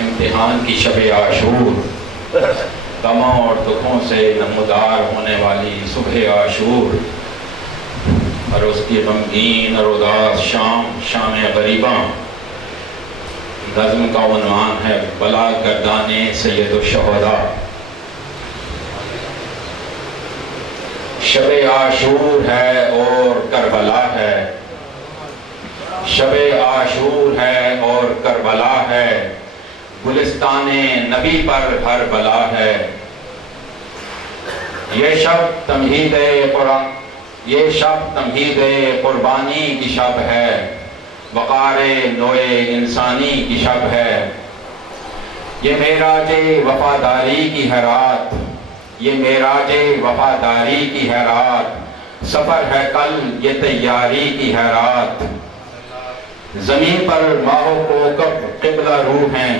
امتحان کی شب عاشور، غموں اور دکھوں سے نمودار ہونے والی صبح عاشور، اور اس کی غمگین اور اداس شام غریباں۔ نظم کا عنوان ہے بلا گردانے سید الشہداء۔ شب عاشور ہے اور کربلا ہے، شب عاشور ہے اور کربلا ہے، گلستان نبی پر ہر بلا ہے۔ یہ شب تمہید قربانی کی شب ہے، وقار نوع انسانی کی شب ہے۔ یہ معراج وفاداری کی ہے رات، یہ معراج وفاداری کی ہے رات، سفر ہے کل یہ تیاری کی ہے رات۔ زمین پر ماہ و کوکب قبلہ روح ہیں،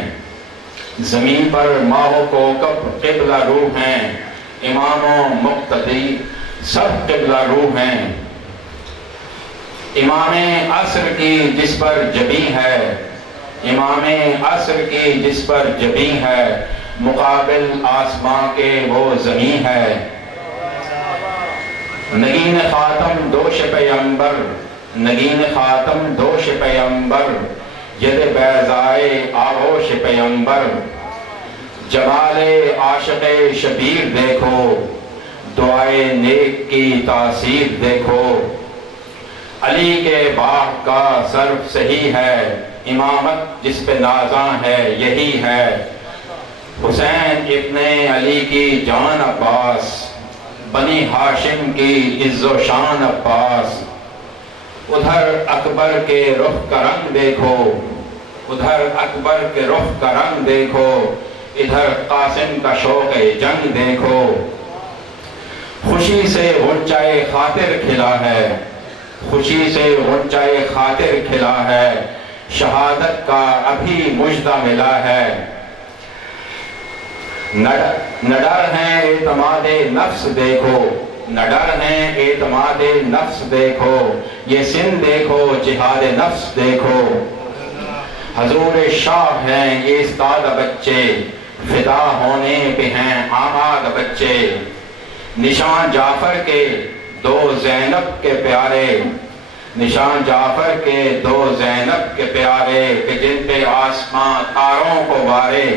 زمین پر ماہ و کوکب قبلہ روح ہیں، امام و مقتدی سب قبلہ روح ہیں۔ امام عصر کی جس پر جبیں ہے، امام عصر کی جس پر جبیں ہے، مقابل آسماں کے وہ زمین ہے۔ نگین خاتم دوش پیمبر، نگین خاتم دوش پیمبر، ید بیضائے آغوش پیمبر۔ جمال عاشق شبیر دیکھو، دعائے نیک کی تاثیر دیکھو۔ علی کے باغ کا صرف صحیح ہے، امامت جس پہ نازاں ہے یہی ہے۔ حسین ابن علی کی جان عباس، بنی ہاشم کی عز و شان عباس۔ ادھر اکبر کے رخ کا رنگ دیکھو، ادھر اکبر کے رخ کا رنگ دیکھو، ادھر قاسم کا شوق جنگ دیکھو۔ خوشی سے غنچۂ خاطر کھلا ہے، خوشی سے غنچۂ خاطر کھلا ہے، شہادت کا ابھی مژدہ ملا ہے۔ نہ ڈر ہے اعتماد نفس دیکھو، نہ ڈر ہے اعتماد نفس دیکھو، یہ سن دیکھو جہاد نفس دیکھو۔ حضور شاہ ہیں یہ استاد بچے، فدا ہونے پہ ہیں آماد بچے۔ نشان جعفر کے دو زینب کے پیارے، نشان جعفر کے دو زینب کے پیارے، کہ جن پہ آسماں تاروں کو وارے۔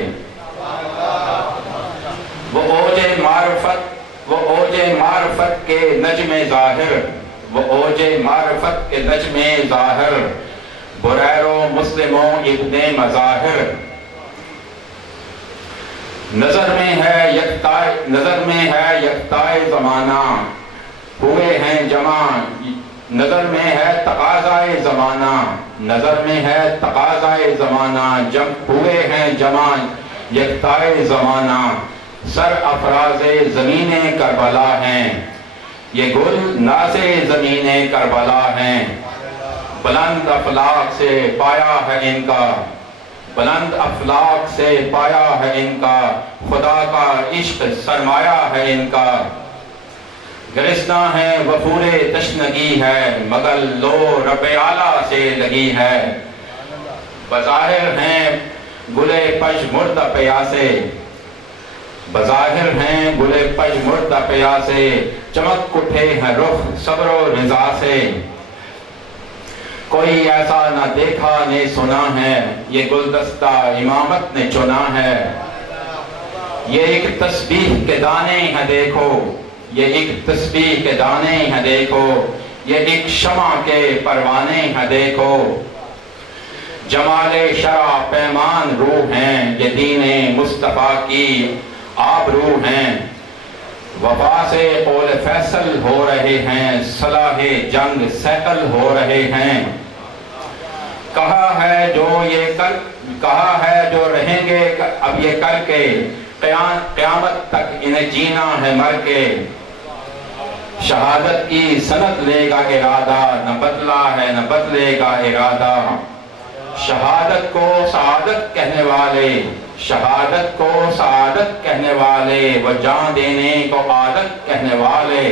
وہ اوج معرفت کے نجم ظاہر، وہ اوج معرفت کے نجم ظاہر، بریر و مسلم و ابن مظاہر۔ نظر میں ہے یکتائے زمانہ، ہوئے ہیں جمع، نظر میں ہے تقاضائے زمانہ، نظر میں ہے تقاضائے زمانہ، ہوئے ہیں جمع یکتائے زمانہ۔ سر افراز زمین کربلا ہیں، یہ گل ناز زمین کربلا ہیں۔ بلند افلاق سے پایا ہے ان کا، بلند افلاق سے پایا ہے ان کا، خدا کا عشق سرمایہ ہے ان کا۔ گرستہ ہے وفور تشنگی ہے، مگر لو رب اعلیٰ سے لگی ہے۔ بظاہر ہیں گلے پژمردہ پیاسے، بظاہر ہیں گلے پژمردہ پیاسے، چمک اٹھے ہیں رخ صبر و رضا سے۔ کوئی ایسا نہ دیکھا نہ سنا ہے، یہ گلدستہ امامت نے چنا ہے۔ یہ ایک تسبیح کے دانے ہیں دیکھو، یہ ایک تسبیح کے دانے ہیں دیکھو، یہ ایک شمع کے پروانے ہیں دیکھو۔ جمال شرع پیمان روح ہیں، یہ دین مصطفیٰ کی آبرو ہیں۔ وفا سے قول فیصل ہو رہے ہیں، صلاح جنگ سیکل ہو رہے ہیں۔ کہا ہے جو رہیں گے اب یہ کر کے، قیامت تک انہیں جینا ہے مر کے۔ شہادت کی سند لے گا ارادہ، نہ بدلا ہے نہ بدلے گا ارادہ۔ شہادت کو سعادت کہنے والے، شہادت کو سعادت کہنے والے، وہ جان دینے کو عادت کہنے والے۔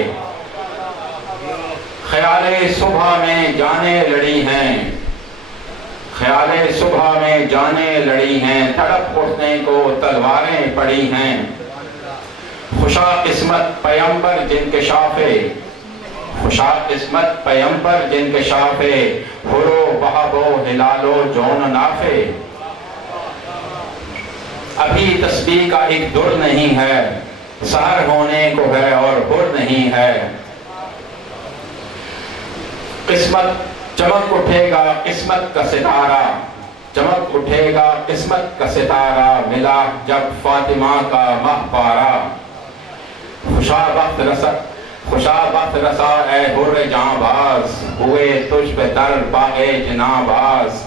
خیال صبح میں جانیں لڑی ہیں، خیال صبح میں جانیں لڑی ہیں، تڑپ اٹھنے کو تلواریں پڑی ہیں۔ خوشا قسمت پیمبر جن کے شافے، خوشا قسمت پیمبر جن کے شافے، ہرو بہبو ہلالو جون نافے۔ ابھی تسبیح کا ایک در نہیں ہے، سحر ہونے کو ہے اور ہر نہیں ہے۔ قسمت چمک اٹھے گا قسمت کا ستارہ، چمک اٹھے گا قسمت کا ستارہ، ملا جب فاطمہ کا مہ پارا۔ خوشا بخت رسا اے حر جاں باز، ہوئے تجھ پہ در باغ جناں باز۔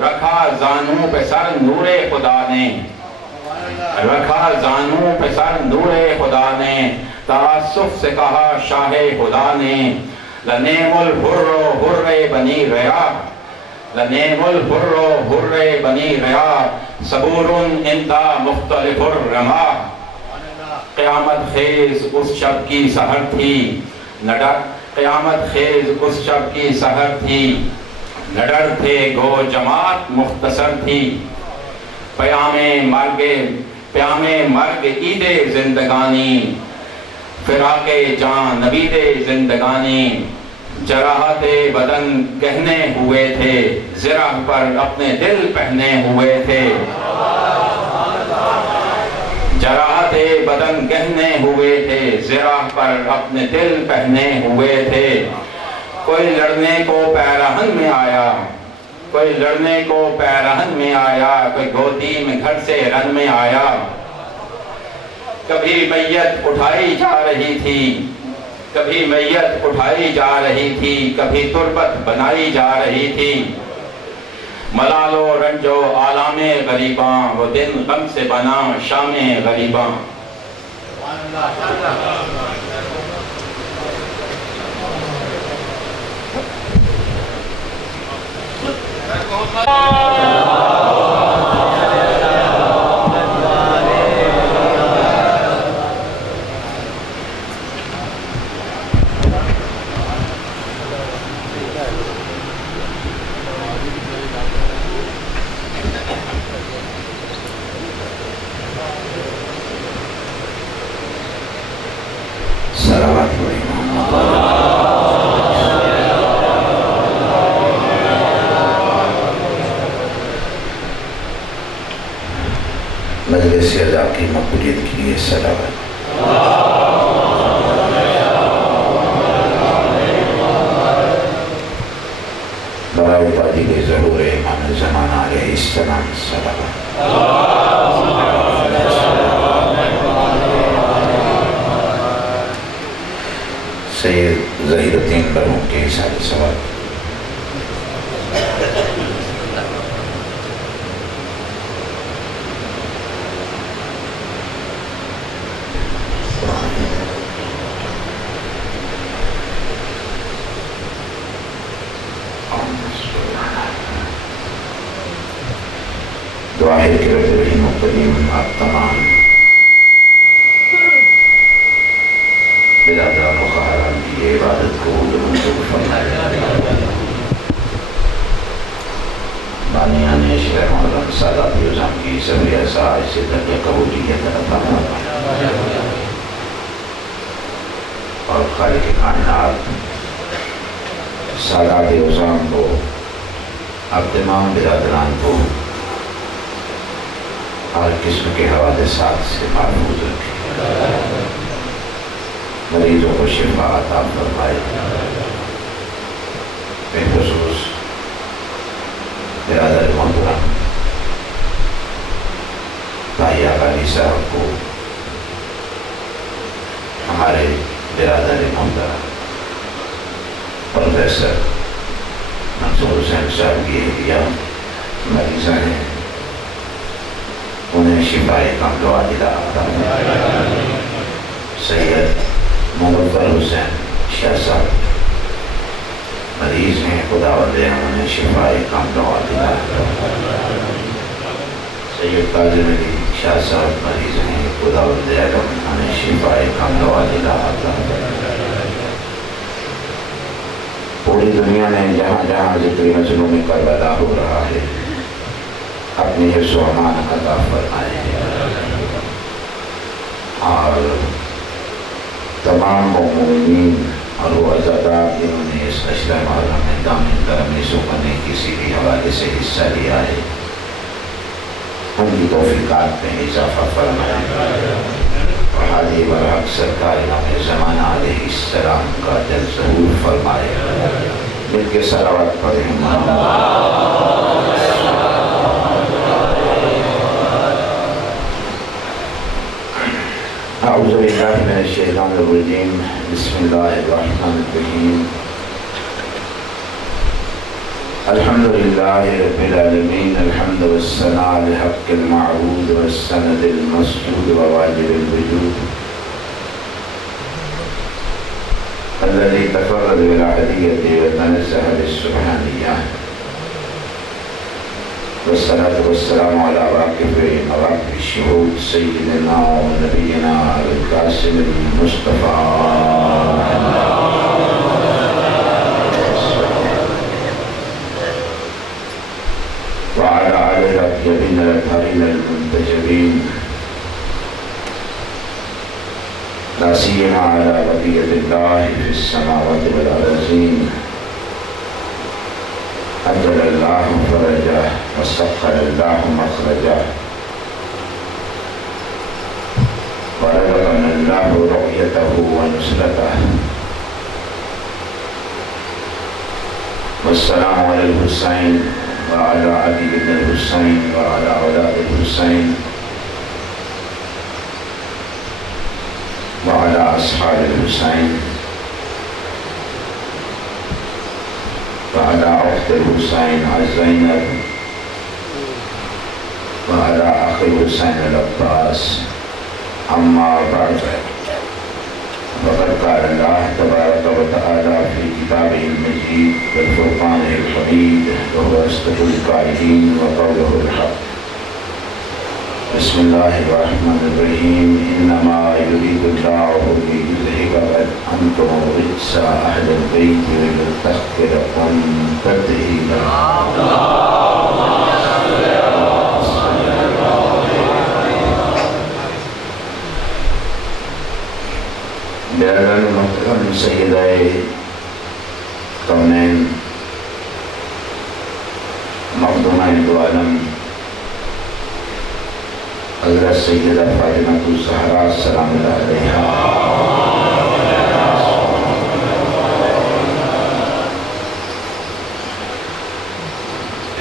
رکھا زانوں پہ سر نور خدا نے، رکھا زانوں پہ سر نور خدا نے، تعصف سے کہا شاہ خدا نے، لنیم الحر حر بنی ریا، لنیم الحر حر بنی ریا، صبور انتا مختلف الرما۔ قیامت خیز اس شب کی سحر تھی، قیامت خیز اس شب کی سحر تھی، نہ ڈر تھے گو جماعت مختصر تھی۔ پیام مرگ عید زندگانی، فراق جان نبید زندگانی۔ جراحت بدن گہنے ہوئے تھے، زرہ پر اپنے دل پہنے ہوئے تھے۔ جراحت بدن گہنے ہوئے تھے، زرہ پر اپنے دل پہنے ہوئے تھے۔ کوئی لڑنے کو پیرہن میں آیا، کوئی لڑنے کو پیرہن میں آیا، کوئی گودی میں گھر سے رن میں آیا۔ کبھی میت اٹھائی جا رہی تھی، کبھی میت اٹھائی جا رہی تھی، کبھی تربت بنائی جا رہی تھی۔ ملال و رنج و آلام غریباں، وہ دن غم سے بنا شام غریباں۔ مجلس ادا کی مقبولیت کے لیے صلوات۔ برائے تاجیل ظہور امام زمانہ علیہ السلام صلوات۔ سید ظہیر الدین برہم کے سارے سوال۔ دعائے کے رحیم و کریم آپ تمام برادران و خواہران کی عبادت کو منظور فرمائے۔ بانیان شیخ محرم سادات عظام کی سبھی اعزاز سے درجہ قبولیت عطا فرمائے، اور خالق کائنات سادات عظام کو، اب تمام برادران کو ہر قسم کے حوادثات سے محفوظ رکھے، مریضوں کو شفا عطا فرمائے۔ بالخصوص برادر محترم بھائی غازی صاحب کو، ہمارے برادر محترم پروفیسر منصور حسین صاحب کی اہلیہ مریضہ ہیں، انہیں شفائے کامل عاجلہ عطا فرمائے۔ سید مظفر حسین شاہ صاحب مریض ہیں، خداوند انہیں شفائے کامل عاجلہ عطا فرمائے۔ سید قاضم علی شاہ صاحب مریض ہیں، خداوند انہیں شفائے کامل عاجلہ عطا فرمائے۔ پوری پوری دنیا میں جہاں جہاں ذکر مظلوم کربلا ہو رہا ہے اپنی حفظ و امان عطا فرمائے، اور تمام مومنین اور وہ عزادار جنہوں نے اس اشرہ محرم میں دامن کرم سکنے کسی بھی حوالے سے حصہ لیا ہے ان کی توفیقات میں اضافہ فرمائے، حالی برحق سرکار امام زمانہ علیہ السلام کا دل ظہور فرمائے۔ مل کے صلوات پڑھیں۔ اعوذ باللہ من الشیطان الرجیم، بسم اللہ الرحمن الرحیم، الحمد للہ رب العالمین، الحمد والثناء لحق المعبود والسند المسجود وواجب الوجود الذي تفرد بالعدیة وتنزہ بالسبحانیہ، والصلاة والسلام على واقف مواقف الشهود سيدنا ونبينا القاسم المصطفى وعلى آله الطيبين الطاهرين المنتجبين، لا سيما على بقية الله في السماوات والأرضين، أجل الله فرجه وسخر الله مخرجه، ورزقنا الله رؤيته ونصرته، والسلام على الحسين وعلى علي بن الحسين وعلى أولاد الحسين وعلى أصحاب الحسين وعلى أخت الحسين زينب وعلى أخي الحسين العباس، أما بعد، فقد قال الله تبارك وتعالى في كتابه المجيد والفرقان الحميد وهو أصدق القائلين وقوله الحق، بسم الله الرحمن الرحيم، إنما يريد الله ليذهب عنكم الرجس أهل البيت ويطهركم تطهيرا۔ بیرن محترم سیدہ کونین مخدومہ دو عالم حضرت سیدہ فاطمہ الزہرا سلام اللہ علیہا،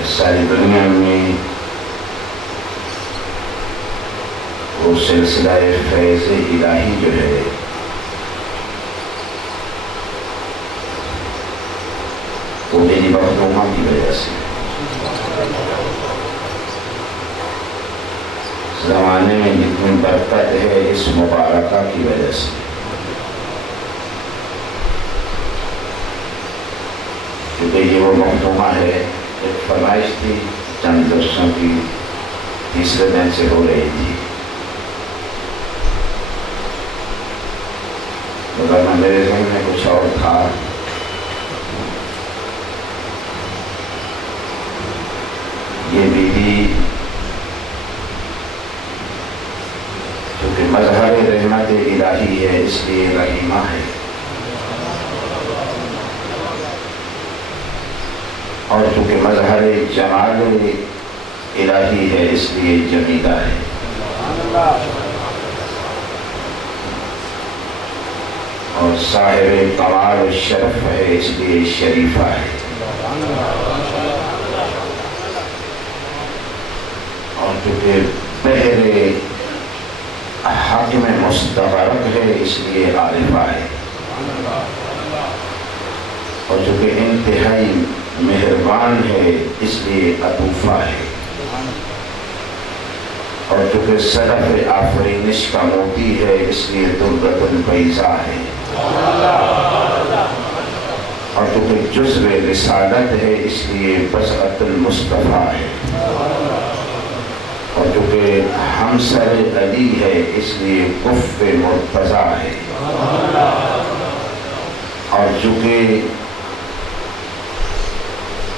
اس ساری دنیا میں وہ سلسلہ فیض الہی جو ہے وہ میری مخدومہ کی وجہ سے، زمانے میں جتنی برکت ہے اس مبارکہ کی وجہ سے، کیونکہ یہ وہ مخدومہ ہے، ایک فرمائش تھی چند درسوں کی تیسرے دن سے ہو رہی تھی، مگر میرے ذہن میں کچھ اور تھا۔ یہ بیوی چونکہ مظہر رحمت الہی ہے اس لیے رحیمہ ہے، اور چونکہ مظہر جمال الہی ہے اس لیے جمیلہ ہے، اور صاحب کمال و شرف ہے اس لیے شریفہ ہے، اور چونکہ بہر حاکم مستغرق ہے اس لیے عارفہ ہے، اور چونکہ انتہائی مہربان ہے اس لیے عطوفہ ہے، اور چونکہ صرف آفرینش کا موتی ہے اس لیے درگت البیضا ہے، اور چونکہ جزو رسالت ہے اس لیے بسعت المصطفیٰ ہے، اور چونکہ ہمسر علی ہے اس لیے کف مرتضیٰ ہے، اور چونکہ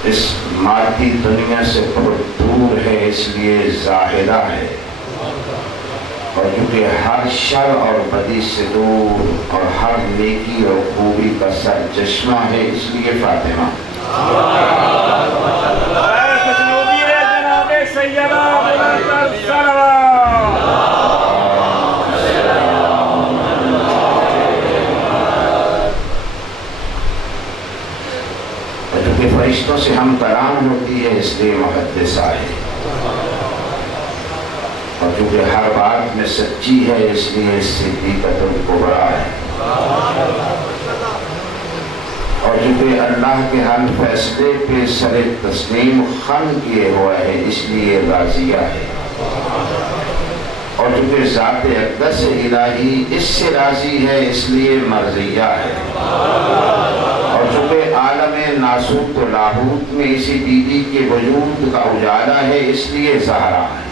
اس مادی دنیا سے بہت دور ہے، اس لیے زاہدہ ہے، اور کیونکہ ہر شر اور بدی سے دور اور ہر نیکی اور خوبی کا سر چشمہ ہے، اس لیے فاطمہ۔ کیونکہ فرشتوں سے ہم کلام ہوتی ہے، اس لیے محدثہ ہے، اور کیونکہ ہر بات میں سچی ہے، اس لیے صدیقۃ الکبریٰ ہے، اور چونکہ اللہ کے ہر فیصلے پہ سر تسلیم خم کیے ہوا ہے، اس لیے راضیہ ہے، اور چونکہ ذات اقدس الہی اس سے راضی ہے، اس لیے مرضیہ ہے، اور چونکہ عالم ناسوت و لاہوت میں اسی بی بی کے وجود کا اجالا ہے، اس لیے زہرا ہے۔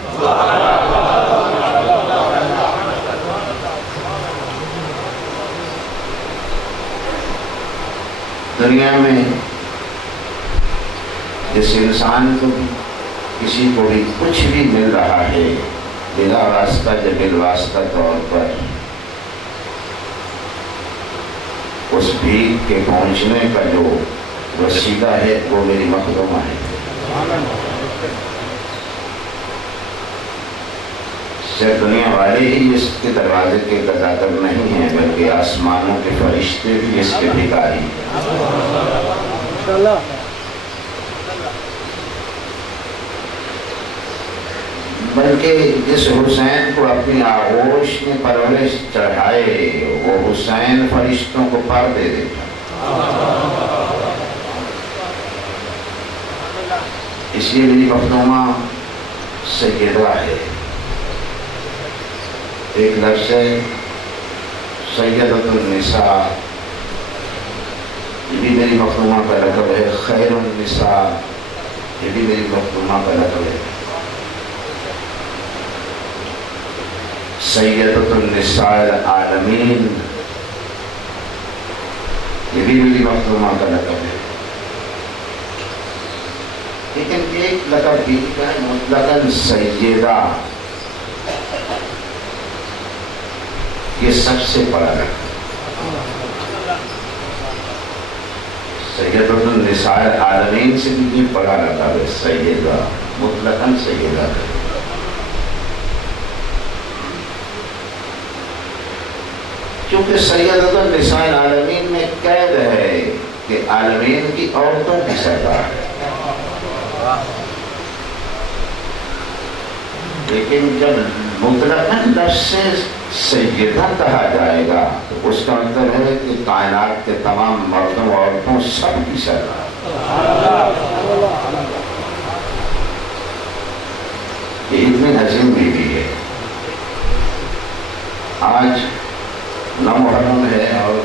دنیا میں جس انسان کو کسی کو بھی کچھ بھی مل رہا ہے، بلا واسطہ یا بالواسطہ طور پر، اس بھیک کے پہنچنے کا جو وسیلہ ہے وہ میری مخدومہ ہے۔ صرف دنیا والے ہی اس کے دروازے کے گزادر نہیں ہیں، بلکہ آسمانوں کے فرشتے بھی اس کے بھکاری ہیں۔ بلکہ جس حسین کو اپنی آغوش میں پرورش چڑھائے، وہ حسین فرشتوں کو پر دے دیتا۔ اس لیے میری مخدومہ سیدہ ہے۔ ایک لفظ ہے سیدۃ النساء، یہ بھی میری مخدومہ کا لقب ہے۔ خیر النساء، یہ بھی میری مخدومہ کا لقب ہے۔ سیدۃ النساء العالمین، یہ بھی میری مخدومہ کا لقب ہے۔ لیکن ایک لقب بھی ہے مطلقاً سیدہ، یہ سب سے بڑا لقب۔ سیدۃ النساء العالمین سے بھی بڑا لقب ہے سیدہ، مطلقاً سیدہ۔ کیونکہ سیدۃ النساء العالمین میں قید ہے کہ عالمین کی عورتوں کی سردار ہے، لیکن جب مطلقاً لفظ سے سیدہ کہا جائے گا تو اس کا مطلب ہے کہ کائنات کے تمام مردوں عورتوں سب کی سردار۔ یہ اتنی عظیم بیوی ہے۔ آج 9 محرم ہے اور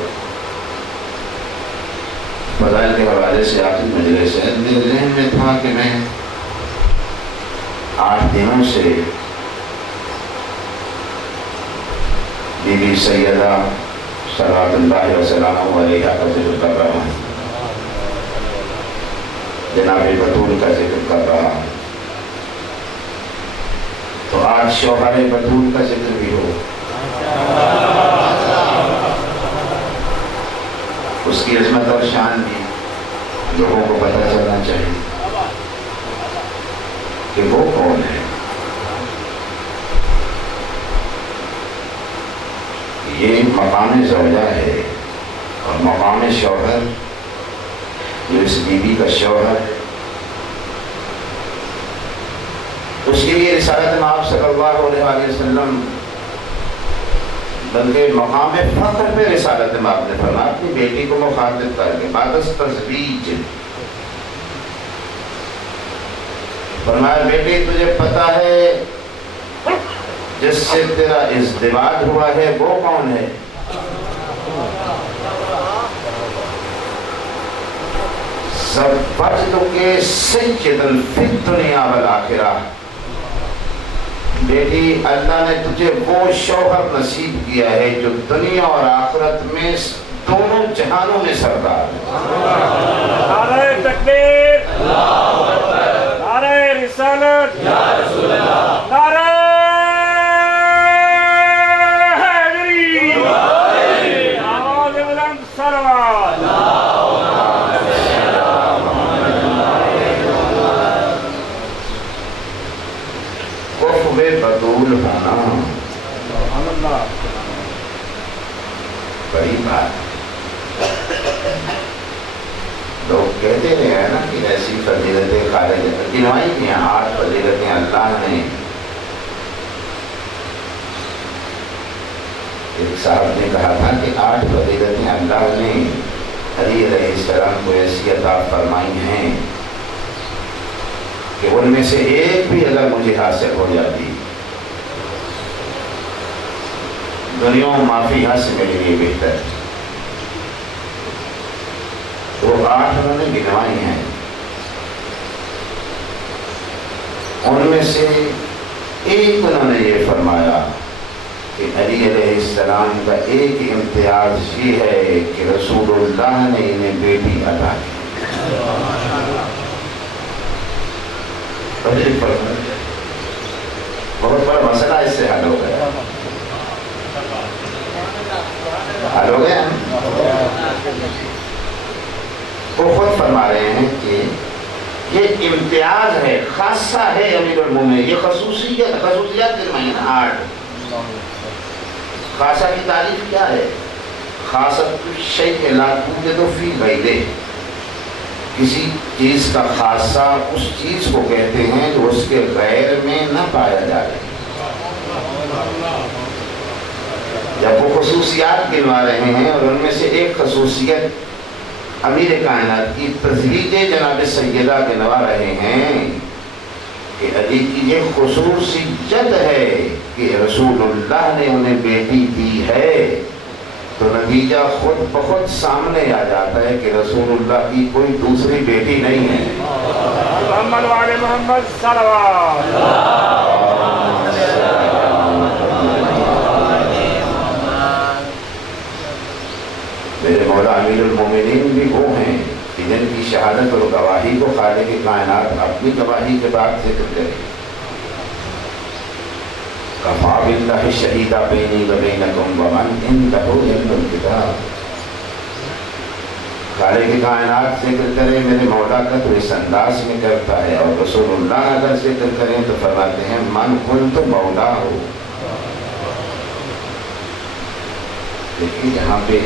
فضائل کے حوالے سے آخری مجلس ہے۔ میرے ذہن میں تھا کہ میں 8 دنوں سے بی بی سیدہ صلوات اللہ وسلامہ علیہا کا ذکر کر رہا ہوں، جناب بطول کا ذکر کر رہا ہوں، تو آج شوہر بطول کا ذکر بھی ہو، اس کی عظمت اور شان بھی لوگوں کو پتہ چلنا چاہیے کہ وہ کون ہے۔ یہ مقام زوجہ ہے اور مقام شوہر، جو اس بیوی کا شوہر، اس کے لیے رسالت مآب صلی اللہ علیہ وآلہ وسلم، بلکہ مقام فخر پہ رسالت مآب نے فرمایا اپنی بیٹی کو مخاطب کر کے بعد از تزویج فرمایا، بیٹی تجھے پتہ ہے جس سے تیرا ازدواج ہوا ہے وہ کون ہے؟ زوجتک سیدا فی الدنیا والآخرہ، بیٹی اللہ نے تجھے وہ شوہر نصیب کیا ہے جو دنیا اور آخرت میں دونوں جہانوں میں سردار نعرہ تکبیر، نعرہ رسالت، نعرہ حیدری، آواز بلند صلوات۔ کفو بطول ہونا بڑی بات۔ لوگ کہتے ہیں نا کہ ایسی فضیلتیں خارج گنوائی کی ہیں، 8 فضیلتیں اللہ نے۔ ایک صاحب نے کہا تھا کہ 8 فضیلتیں اللہ نے علی علیہ السلام کو ایسی عطا فرمائی ہیں کہ ان میں سے ایک بھی اگر مجھے حاصل ہو جاتی دنیا و مافیہ سے میرے لیے بہتر۔ وہ 8 انہوں نے گنوائی ہیں، ان میں سے ایک انہوں نے یہ فرمایا کہ علی علیہ السلام کا ایک امتیاز یہ ہے کہ رسول اللہ نے انہیں بیٹی عطا کی۔ بہت بڑا مسئلہ اس سے حل ہو گیا، حل ہو گیا۔ وہ خود فرما رہے ہیں کہ یہ امتیاز ہے، خاصہ ہے امیر المومنین، یہ خصوصیات گنوائی ہیں 8۔ خاصہ کی تعریف کیا ہے؟ خاصت الشیء لا توجد فی غیرہ، کسی چیز کا خاصہ اس چیز کو کہتے ہیں جو اس کے غیر میں نہ پایا جائے۔ جب وہ خصوصیات گنوا رہے ہیں اور ان میں سے ایک خصوصیت امیر کائنات کی تزویج جناب سیدہ گنوا رہے ہیں کہ علی کی یہ خصوصیت ہے کہ رسول اللہ نے انہیں بیٹی دی ہے، تو نتیجہ خود بخود سامنے آ جاتا ہے کہ رسول اللہ کی کوئی دوسری بیٹی نہیں ہے۔ محمد وعلی محمد صلوات۔ میرے مولا امیر المومنین بھی وہ ہیں کہ جن کی شہادت اور گواہی کو خالق کائنات اپنی گواہی کے بعد ذکر کرے۔ کفا باللہ شہیدا بینی و بینکم ومن عندہ علم الکتاب۔ خالق کائنات ذکر کرے میرے مولا کا تو اس انداز میں کرتا ہے، اور رسول اللہ اگر ذکر کریں تو فرماتے ہیں من کنت مولا ہو۔ لیکن یہاں پہ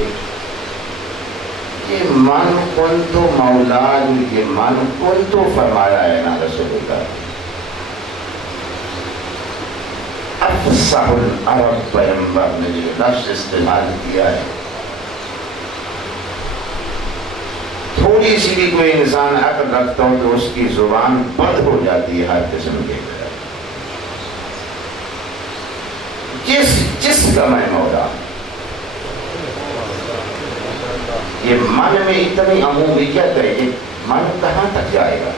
یہ من کنت مولا، جو یہ من کنت فرمایا ہے نا رسول اللہ، افصح العرب پیغمبر نے جو لفظ استعمال کیا ہے، تھوڑی سی بھی کوئی انسان عقل رکھتا ہو تو اس کی زبان بند ہو جاتی ہے ہر قسم کے۔ جس کا میں مولا، یہ من میں اتنی عمومیت ہے، یہ من کہاں تک جائے گا؟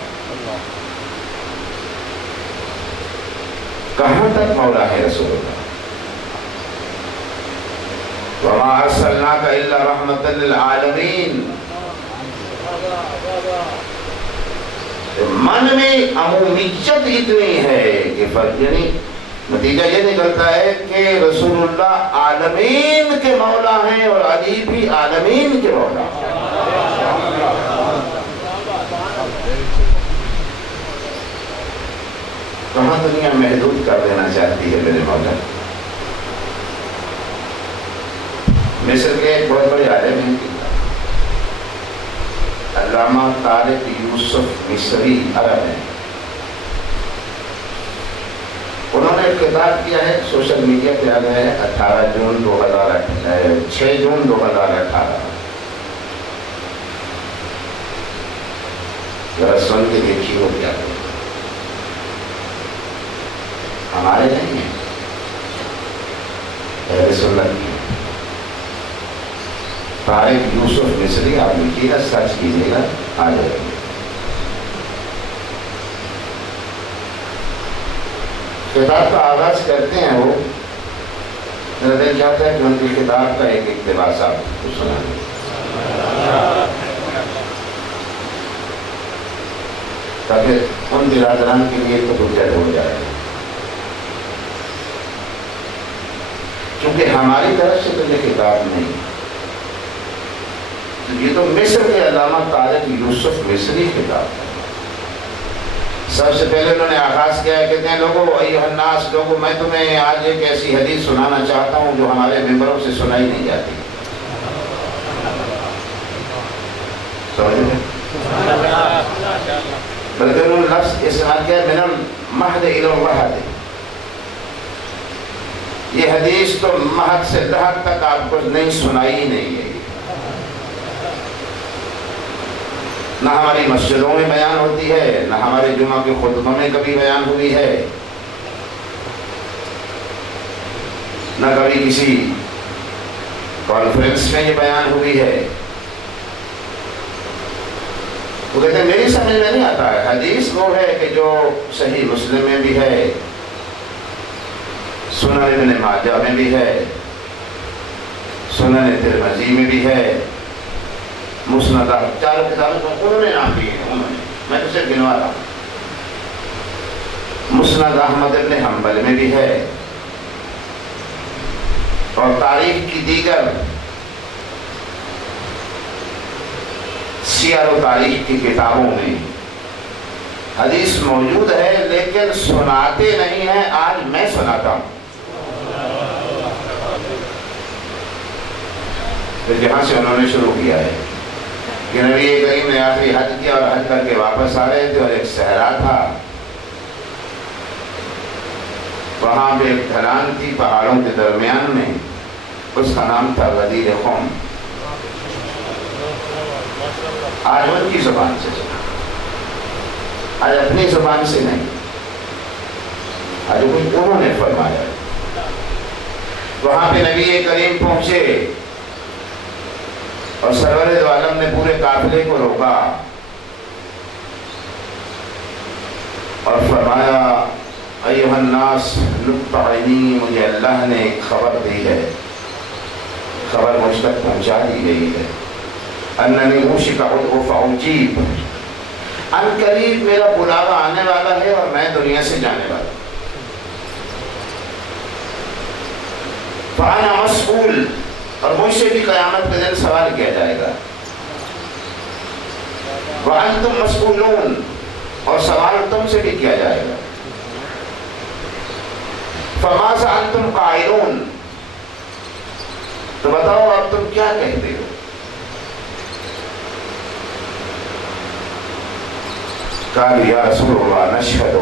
کہاں تک مولا ہے رسول اللہ؟ وَمَا أَرْسَلْنَاكَ إِلَّا رَحْمَةً لِلْعَالَمِينَ۔ من میں عمومیت اتنی ہے کہ فرق، یعنی نتیجہ یہ نکلتا ہے کہ رسول اللہ عالمین کے مولا ہیں اور علی بھی عالمین کے مولا ہیں۔ کہاں دنیا محدود کر دینا چاہتی ہے میرے مولا؟ مصر کے ایک بہت بڑے عالم ہیں علامہ طارق یوسف مصری عرب ہیں، انہوں نے ایک خطاب کیا ہے، سوشل میڈیا پہ آ گیا ہے، 6 جون 2018۔ ذرا سن کے دیکھیے وہ کیا ہے، ہمارے نہیں ہیں، اہل سنت کی۔ طارق یوسف مصری، آپ لکھیے گا، سرچ کیجیے گا، آ جائے گا۔ خطاب کا آغاز کرتے ہیں وہ، میرا دل چاہتا ہے کہ ان کی خطاب کا ایک اقتباس آپ کو سنا دیں۔ تاکہ ان برادران کے لیے تو حجت ہو جائے، کیونکہ ہماری طرف سے تو یہ کتاب نہیں، یہ تو مصر کے علامہ طارق یوسف مصری کتاب ہے۔ سب سے پہلے انہوں نے آغاز کیا ہے، کہتے ہیں لوگوں ایھا الناس، لوگوں میں تمہیں آج ایک ایسی حدیث سنانا چاہتا ہوں جو ہمارے ممبروں سے سنائی نہیں جاتی۔ بلکہ انہوں نے لفظ استعمال کیا من المہد الی اللحد، یہ حدیث تو مہد سے لحد تک آپ کو نہیں سنائی ہی نہیں ہے، نہ ہماری مسجدوں میں بیان ہوتی ہے، نہ ہمارے جمعہ کے خطبوں میں کبھی بیان ہوئی ہے، نہ کبھی کسی کانفرنس میں یہ بیان ہوئی ہے۔ وہ کہتے ہیں میری سمجھ میں نہیں آتا ہے، حدیث وہ ہے کہ جو صحیح مسلم میں بھی ہے، سنن ابن ماجہ میں بھی ہے، سنن ترمذی میں بھی ہے، مسند، چار کتابیں انہوں نے نام دیے ہیں، میں تو صرف گنوا رہا ہوں، مسند احمد ابن حنبل میں بھی ہے، اور تاریخ کی دیگر سیر و تاریخ کی کتابوں میں حدیث موجود ہے، لیکن سناتے نہیں ہیں۔ آج میں سناتا ہوں۔ پھر جہاں سے انہوں نے شروع کیا ہے کہ نبی کریم نے آخری حج کیا اور حج کر کے واپس آ رہے تھے، اور ایک صحرا تھا، وہاں پہ ایک ڈھلان تھی پہاڑوں کے درمیان میں، اس کا نام تھا غدیر قوم۔ آج ان کی زبان سے سنا، آج اپنی زبان سے نہیں، آج انہوں نے فرمایا۔ وہاں پہ نبی کریم پہنچے اور سرور دو عالم نے پورے قافلے کو روکا اور فرمایا ایھا الناس نطق عینی، مجھے اللہ نے ایک خبر دی ہے، خبر مجھ تک پہنچا دی گئی ہے، اننی اوشک ادعو فاجیب، ان قریب میرا بلاوا آنے والا ہے اور میں دنیا سے جانے والا ہوں۔ فانا مسئول، اور مجھ سے بھی قیامت کے دن سوال کیا جائے گا، وانتم مسئولون، اور سوال تم سے بھی کیا جائے گا، فماذا انتم قائلون، تو بتاؤ اب تم کیا کہتے ہو؟ قالوا یا رسول اللہ نشہد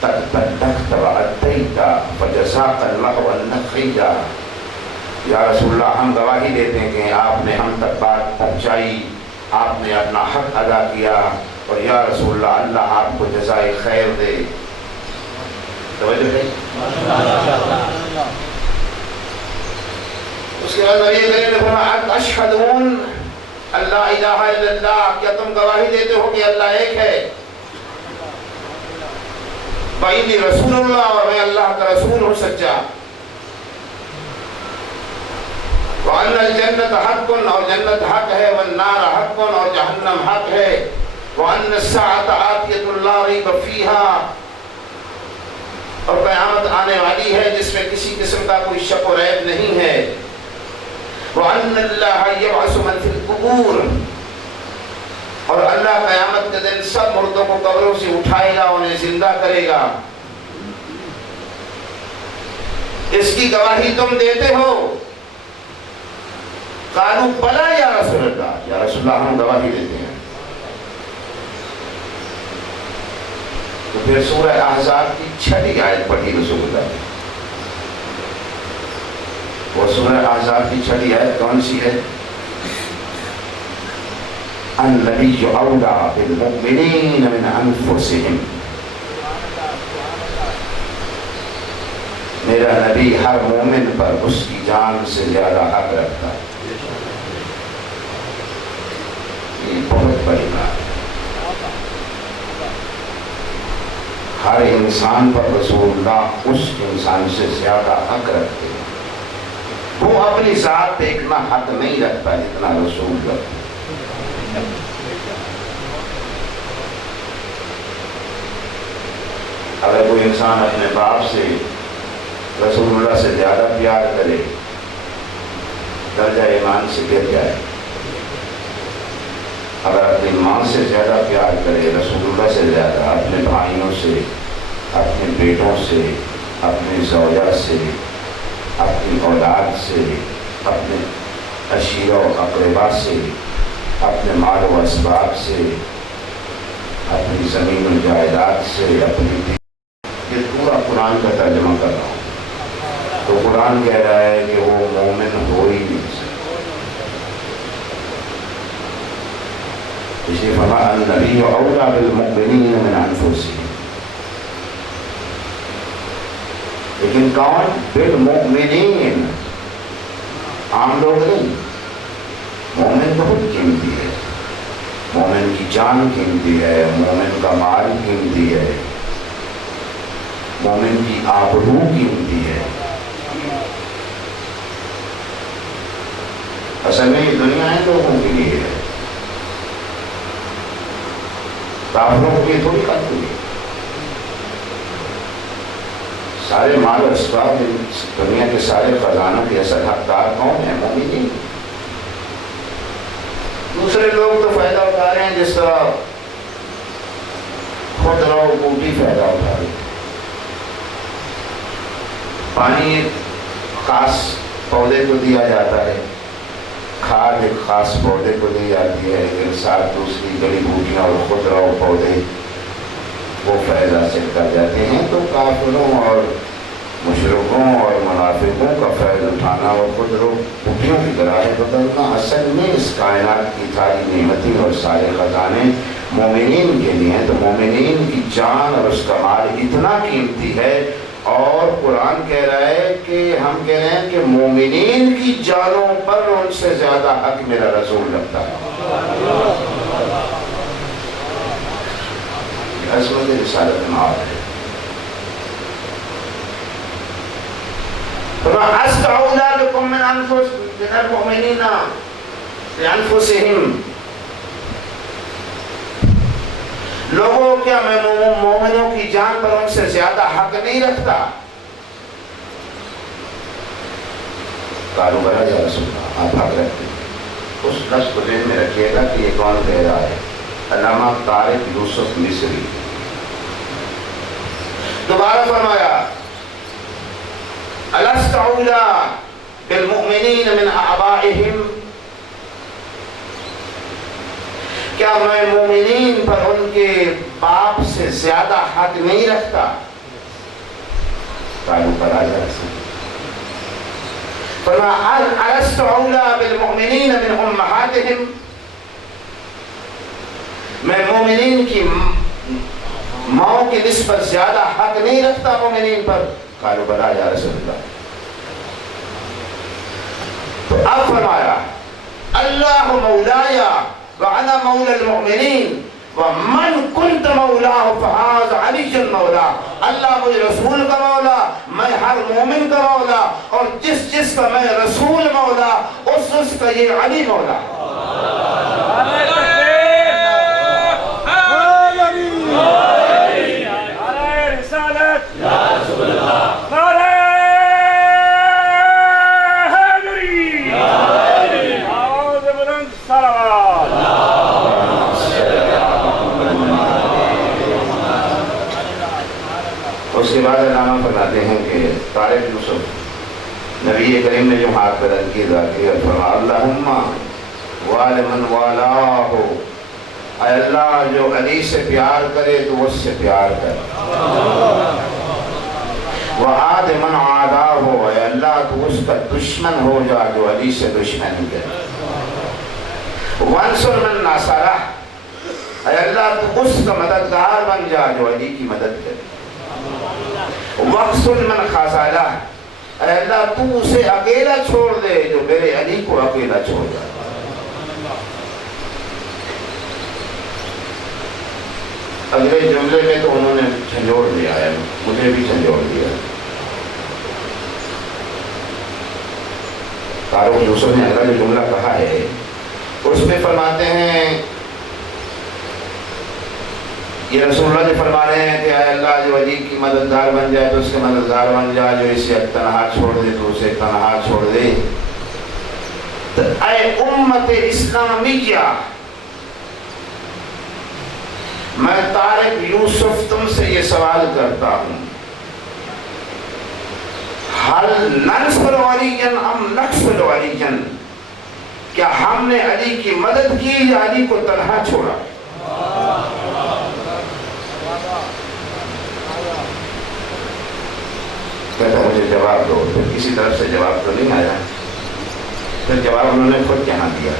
قد بلغت وأدیت فجزاک اللہ الخیرا، یا رسول اللہ ہم گواہی دیتے ہیں کہ آپ نے ہم تک بات پہنچائی، آپ نے اپنا حق ادا کیا، اور یا رسول اللہ اللہ آپ کو جزائے خیر دے۔ توجہ ہے؟ اس کے بعد نبی کریم نے فرمایا اشہدون اللہ الہ الا اللہ، کیا تم گواہی دیتے ہو کہ اللہ ایک ہے؟ وإنی رسول اللہ، اور میں اللہ کا رسول ہوں سچا، وأن الجنت حق، اور جنت حق ہے، والنار حق، اور جہنم حق ہے، وأن الساعة آتیۃ لا ریب فیہا، اور قیامت آنے والی ہے جس میں کسی قسم کا کوئی شک و ریب نہیں ہے، وَأَنَّ اللَّهَ يَبْعَثُ مَن فِي الْقُبُورِ، اور اللہ قیامت کے دن سب مردوں کو قبروں سے اٹھائے گا، انہیں زندہ کرے گا۔ اس کی گواہی تم دیتے ہو؟ قالوا بلا یا رسول اللہ، یا رسول اللہ ہم گواہی دیتے ہیں۔ تو پھر سورہ احزاب کی 6 آیت پڑھی رسول اللہ نے۔ وہ سورہ احزاب کی 6 آیت کون سی ہے؟ النبی اولیٰ بالمؤمنین من انفسہم، میرا نبی ہر مومن پر اس کی جان سے زیادہ حق رکھتا ہے۔ یہ بہت بڑی بات ہے، ہر انسان پر رسول اللہ اس انسان سے زیادہ حق رکھتے ہیں۔ وہ اپنی ذات پہ اتنا حق نہیں رکھتا جتنا رسول رکھتا ہے۔ اگر کوئی انسان اپنے باپ سے رسول اللہ سے زیادہ پیار کرے درجہ ایمان سے گر جائے. اگر اپنی ماں سے زیادہ پیار کرے رسول اللہ سے زیادہ، اپنے بھائیوں سے، اپنے بیٹوں سے، اپنی زوجہ سے، اپنی اولاد سے، اپنے عشیرہ و اقربا سے، اپنے مال و اسباب سے، اپنی زمین و جائیداد سے، اپنی یہ پورا قرآن کا ترجمہ کر رہا ہوں. تو قرآن کہہ رہا ہے کہ وہ مومن ہو ہی نہیں سکتا. اس لیے فرمایا النبی اولیٰ بالمؤمنین من انفسہم. لیکن کون؟ بالمؤمنین، عام لوگ نہیں. مومن بہت قیمتی ہے، مومن کی جان قیمتی ہے، مومن کا مال قیمتی ہے، مومن کی آبرو قیمتی ہے. اصل میں یہ دنیا ہے لوگوں کے لیے ہے، کافروں کے لیے تھوڑی کرتی ہے. سارے مال و اسباب دنیا کے سارے خزانوں کے اصل حقدار کون ہیں؟ مومنین. دوسرے لوگ تو فائدہ اٹھا رہے ہیں جس طرح خود رہو بوٹی فائدہ اٹھا رہی ہے. پانی ایک خاص پودے کو دیا جاتا ہے، کھاد ایک خاص پودے کو دی جاتی ہے، لیکن ساتھ دوسری جڑی بوٹیاں اور خود رہو پودے وہ فیض حاصل کر جاتے ہیں. تو کافروں اور مشرکوں اور منافقوں کا فیض اٹھانا اور خود رو بوٹیوں کی طرح بدلنا اصل میں اس کائنات کی ساری نعمتیں اور سارے خزانے مومنین کے لیے ہیں. تو مومنین کی جان اور اس کا مال اتنا قیمتی ہے، اور قرآن کہہ رہا ہے کہ ہم کہہ رہے ہیں کہ مومنین کی جانوں پر ان سے زیادہ حق میرا رسول رکھتا ہے. عظمت رسالت نام ہے. أَسْتَعُوذَا بِكُم مِّنْ الْمُؤْمِنِينَ بِأَنفُسِهِمْ. لوگوں کیا میں مومنوں کی جان پر ان سے زیادہ حق نہیں رکھتا؟ قالوا بلی یا رسول اللہ، آپ حق رکھتے ہیں. اس لفظ کو ذہن میں رکھیے گا کہ یہ کون کہہ رہا ہے؟ علامہ طارق یوسف مصری. دوبارہ فرمایا أَلَسْتَ أَوْلَىٰ بِالْمُؤْمِنِينَ مِنْ آبَائِهِمْ. کیا میں مومنین پر ان کے باپ سے زیادہ حق نہیں رکھتا؟ قالوا بلی یا رسول اللہ. فرمایا أَلَسْتَ أَوْلَىٰ بِالْمُؤْمِنِينَ مِنْ أُمَّهَاتِهِمْ. میں مومنین کی ماؤں کی نسبت زیادہ حق نہیں رکھتا مومنین پر؟ قالوا بلی یا رسول اللہ. تو اب فرمایا اللہ مولایا وَأَنَا مَوْلَى الْمُؤْمِنِينَ وَمَنْ كُنْتَ مَوْلَاهُ فَهَذَا عَلِيٌّ مَوْلَا. اللہ مجھے رسول کا مولا، میں ہر مومن کا مولا، اور جس کا میں رسول مولا اس کا یہ علی مولا. اس کے بعد علامہ فرماتے ہیں کہ طارق یوسف نبی کریم نے جو ہاتھ پر رکھ کی دعا کی اور فرمایا اللہم والمن والاہ، اے اللہ جو علی سے پیار کرے تو اس سے پیار کر، وعاد من عاداہ، اے اللہ تو اس کا دشمن ہو جا جو علی سے دشمنی کرے، وانصر من ناصرہ، اے اللہ تو اس کا مددگار بن جا جو علی کی مدد کرے، وَقْسُلْ مَنْ خَاسَالَہ، اے اللہ تو اسے اکیلا چھوڑ دے جو میرے علی کو اکیلا چھوڑ جائے. اگلے جملے میں تو انہوں نے جھنجھوڑ دیا ہے، مجھے بھی جھنجھوڑ دیا. طارق یوسف نے اگلا جو جملہ کہا ہے اس میں فرماتے ہیں یہ رسول اللہ جو فرما رہے ہیں کہ اے اللہ جو علی کی مددگار بن جائے تو اس کے مددگار بن جائے، جو اسے تنہا چھوڑ دے تو اسے تنہا چھوڑ دے۔ تو اے امت اسلامیہ، میں طارق یوسف تم سے یہ سوال کرتا ہوں، حل ننصر علیًا ام نقصر علیًا؟ کیا ہم نے علی کی مدد کی یا علی کو تنہا چھوڑا؟ کہتا مجھے جواب دو، پھر کسی طرف سے جواب تو نہیں آیا، پھر جواب انہوں نے خود کہاں دیا؟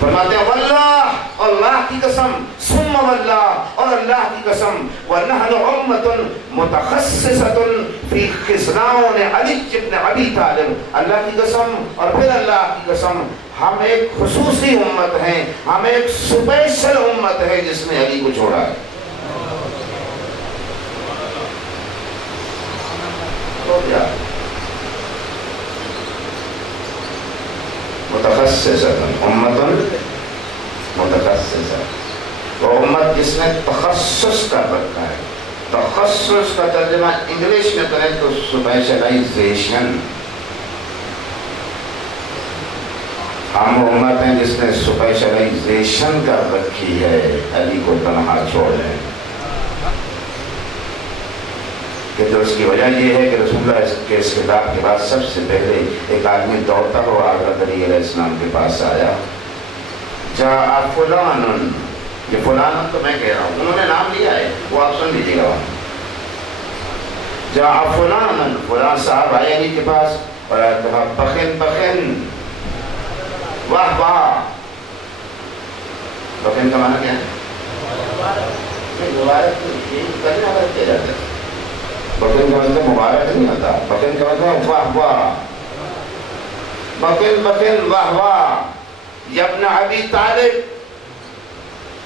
فرماتے ہیں واللہ، اللہ کی قسم، ثم واللہ، اور اللہ کی قسم، وَنَحْنُ أُمَّةٌ مُتَخَصِّصَةٌ فِي خِصْنَانِ عَلِيِّ بْنِ أَبِي طالب، اللہ کی قسم اور پھر اللہ کی قسم، ہم ایک خصوصی امت ہیں، ہم ایک سپیشل امت ہے جس نے علی کو چھوڑا ہے۔ متخصصة، امت متخصصة، وہ امت جس نے تخصص کر رکھا ہے۔ تخصص کا ترجمہ انگلش میں کریں تو سپیشلائزیشن۔ ہم امت ہیں جس نے سپیشلائزیشن کر رکھی ہے، علی کو تنہا چھوڑیں۔ کہ تو اس کی وجہ یہ ہے کہ رسول اللہ کے اس خطاب کے بعد سب سے پہلے ایک آدمی دوڑتا ہوا حضرت علی علیہ السلام کے پاس آیا، جاء فلان، یہ فلان تو میں کہہ رہا ہوں، انہوں نے نام لیا ہے، وہ آپ سن لیجیے گا وہاں، جاء فلان، فلان صاحب آئے علی کے پاس اور کہا بخن بخن، واہ واہ۔ بخن کا معنی کیا ہے؟ مبارک کہہ جاتا ہے۔ بخن کا مطلب مبارک نہیں ہوتا، بخن کا مطلب واہ واہ، بخن بخن واہ واہ۔ یا ابن ابی طالب،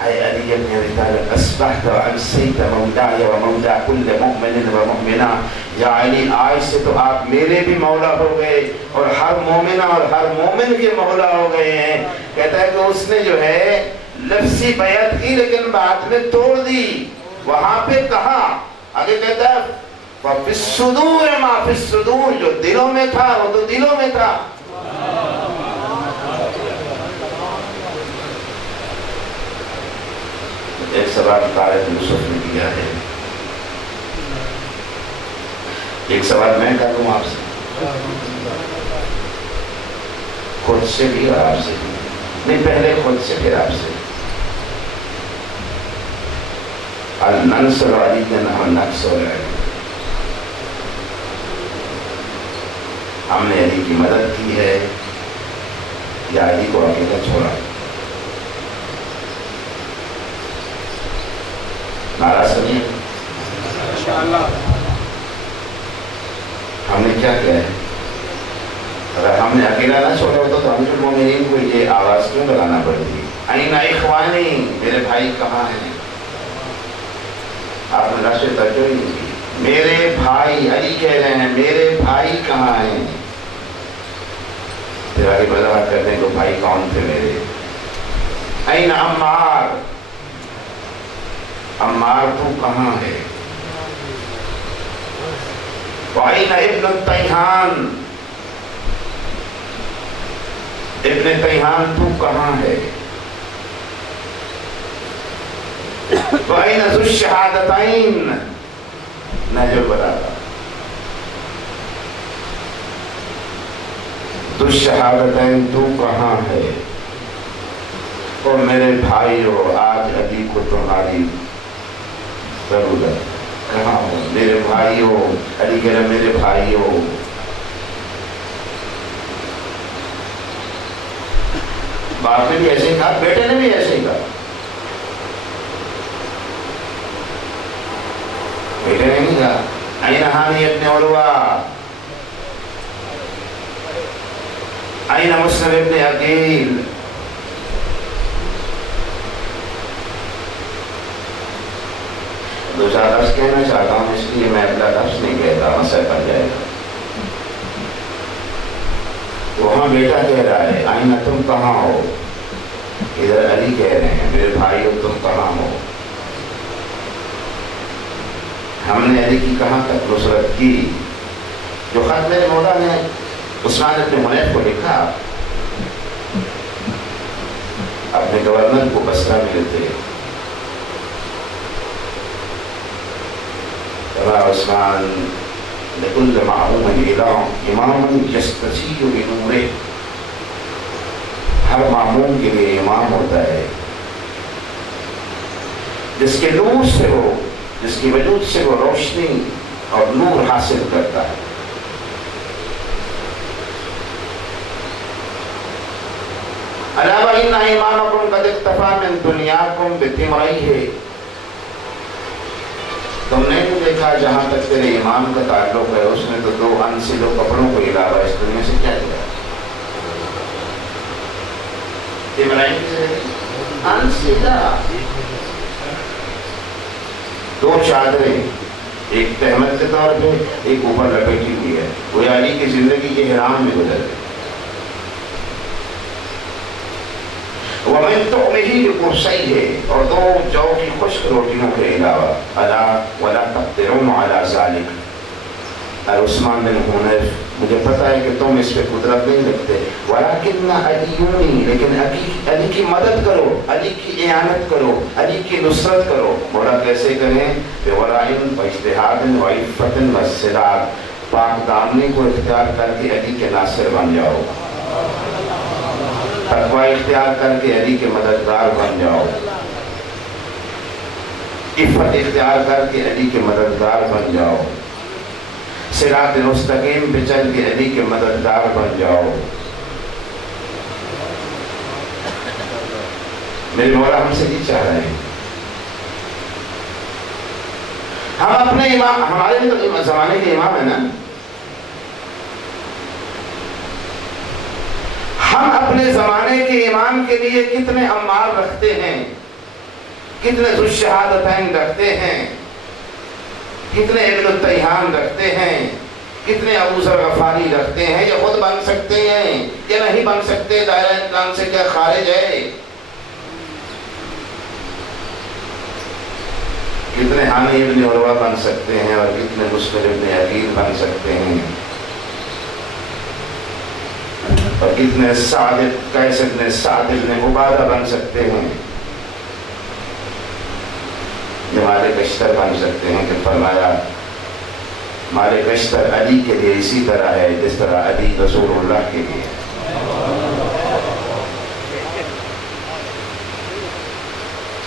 اے علی ابن ابی طالب، اصبحت وامسیت مولاي ومولا كل مؤمن ومؤمنہ، یا علی آج سے تو آپ میرے بھی مولا ہو گئے اور ہر مومنہ اور ہر مومن کے مولا ہو گئے ہیں۔ کہتا ہے کہ اس نے جو ہے لفظی بیعت کی لیکن بعد میں توڑ دی۔ وہاں پہ کہا، آگے کہتا ہے وَفِي الصُّدُورِ مَا فِي الصُّدُورِ، جو دلوں میں تھا وہ تو دلوں میں تھا۔ ایک سوال طارق یوسف نے کیا ہے، ایک سوال میں کروں آپ سے، خود سے بھی اور آپ سے بھی، نہیں پہلے خود سے پھر آپ سے۔ النصر علی ام نقصر علی، ہم نے علی کی مدد کی ہے یا علی کو اکیلا چھوڑا؟ نعرہ سنیے، ہم نے کیا کیا ہے؟ اگر ہم نے اکیلا نہ چھوڑا ہوتا تو ہم مومنین کو یہ آواز کیوں لگانا پڑتی؟ این اخوانی، میرے بھائی کہاں ہیں؟ آپ نے راشد توجہ ہی نہیں کی۔ میرے بھائی، علی کہہ رہے ہیں میرے بھائی کہاں ہیں؟ پھر آگے وضاحت کرتے ہیں کہ بھائی کون تھے میرے۔ این عمار، عمار تو کہاں ہے؟ وَأَيْنَ ابن التیحان، ابن تیحان تو کہاں ہے؟ وَأَيْنَ ذُو الشَّهَادَتَيْن، نجل بلاغہ، ذو الشَّهَادَتَيْن تو کہاں ہے؟ اور میرے بھائیو، آج علی کو تمہاری ضرورت، کہاں ہو میرے بھائیو؟ علی کہہ رہے میرے بھائیو۔ باپ نے بھی ایسے ہی کہا، بیٹے نے بھی ایسے ہی کہا، بیٹے نے نہیں کہا این حامی ابن عروہ، این مسلم ابن عقیل۔ دو چار لفظ کہنا چاہتا ہوں، اس لیے میں اگلا لفظ نہیں کہتا، مسئلہ پڑ جائے گا۔ وہاں بیٹا کہہ رہا ہے آئینہ تم کہاں ہو؟ ادھر علی کہہ رہے ہیں میرے بھائیو تم کہاں ہو؟ ہم نے علی کی کہاں تک نصرت کی. جو خط میرے مولا نے عثمان بن حنیف کو لکھا اپنے گورنر کو بصرہ میں لیتے، عثمان لكل معموم إله إمام يستسيء بنوره. ہر معموم کے لیے امام ہوتا ہے جس کے نور سے وہ، جس کی وجود سے وہ روشنی اور نور حاصل کرتا ہے. ألا وإن إمامكم قد اختفى من دنياكم بتمريه. تم نے تو دیکھا جہاں تک تیرے امام کا تعلق ہے اس نے تو 2 انسلو کپڑوں کو علاوہ اس دنیا سے کیا دیا؟ تمرین سے انسلہ، 2 چادریں، ایک تہمت کے طور پہ ایک اوپر لپیٹی ہوئی ہے. وہ علی کی زندگی کے حرام میں گزر گئی. وَمِن تُعْمِهِ بِقُرْسَيْهِ، اور 2 جو کی خشک روٹیوں کے علاوہ. أَلَا وَلَا تَقْدِرُونَ عَلَى ذَلِكَ. اور عثمان بن حنیف، مجھے پتا ہے کہ تم اس پہ قدرت نہیں رکھتے، وَلَكِنَّ عَلِيٌّ، لیکن علی کی مدد کرو، علی کی اعانت کرو، علی کی نصرت کرو. مولا کیسے کریں؟ بِوَرَعٍ وَاجْتِهَادٍ وَعِفَّةٍ وَالسِّلَاحٍ. پاک دامنی کو اختیار کر کے علی کے ناصر بن جاؤ، تقوی اختیار کر کے علی کے مددگار بن جاؤ، عفت اختیار کر کے علی کے مددگار بن جاؤ، صراط مستقیم پہ چل کے علی کے مددگار بن جاؤ. میرے مولا ہم سے یہ چاہ رہے ہیں. ہم اپنے امام، ہمارے زمانے کے امام ہیں نا، ہم اپنے زمانے کے امام کے لیے کتنے عمار رکھتے ہیں، کتنے ذو الشہادتین رکھتے ہیں، کتنے ابن التیہان رکھتے ہیں، کتنے ابو ذر غفاری رکھتے ہیں. یہ خود بن سکتے ہیں یا نہیں بن سکتے؟ دائرہ امکان سے کیا خارج ہے؟ کتنے حامی ابن عروہ بن سکتے ہیں اور کتنے مسلم ابن عقیل بن سکتے ہیں، اور کتنے سعد قیس ابن سعد ابن عبادہ بن سکتے ہیں، مالک اشتر بن سکتے ہیں. کہ فرمایا مالک اشتر علی کے لیے اسی طرح ہے جس طرح علی رسول اللہ کے لیے.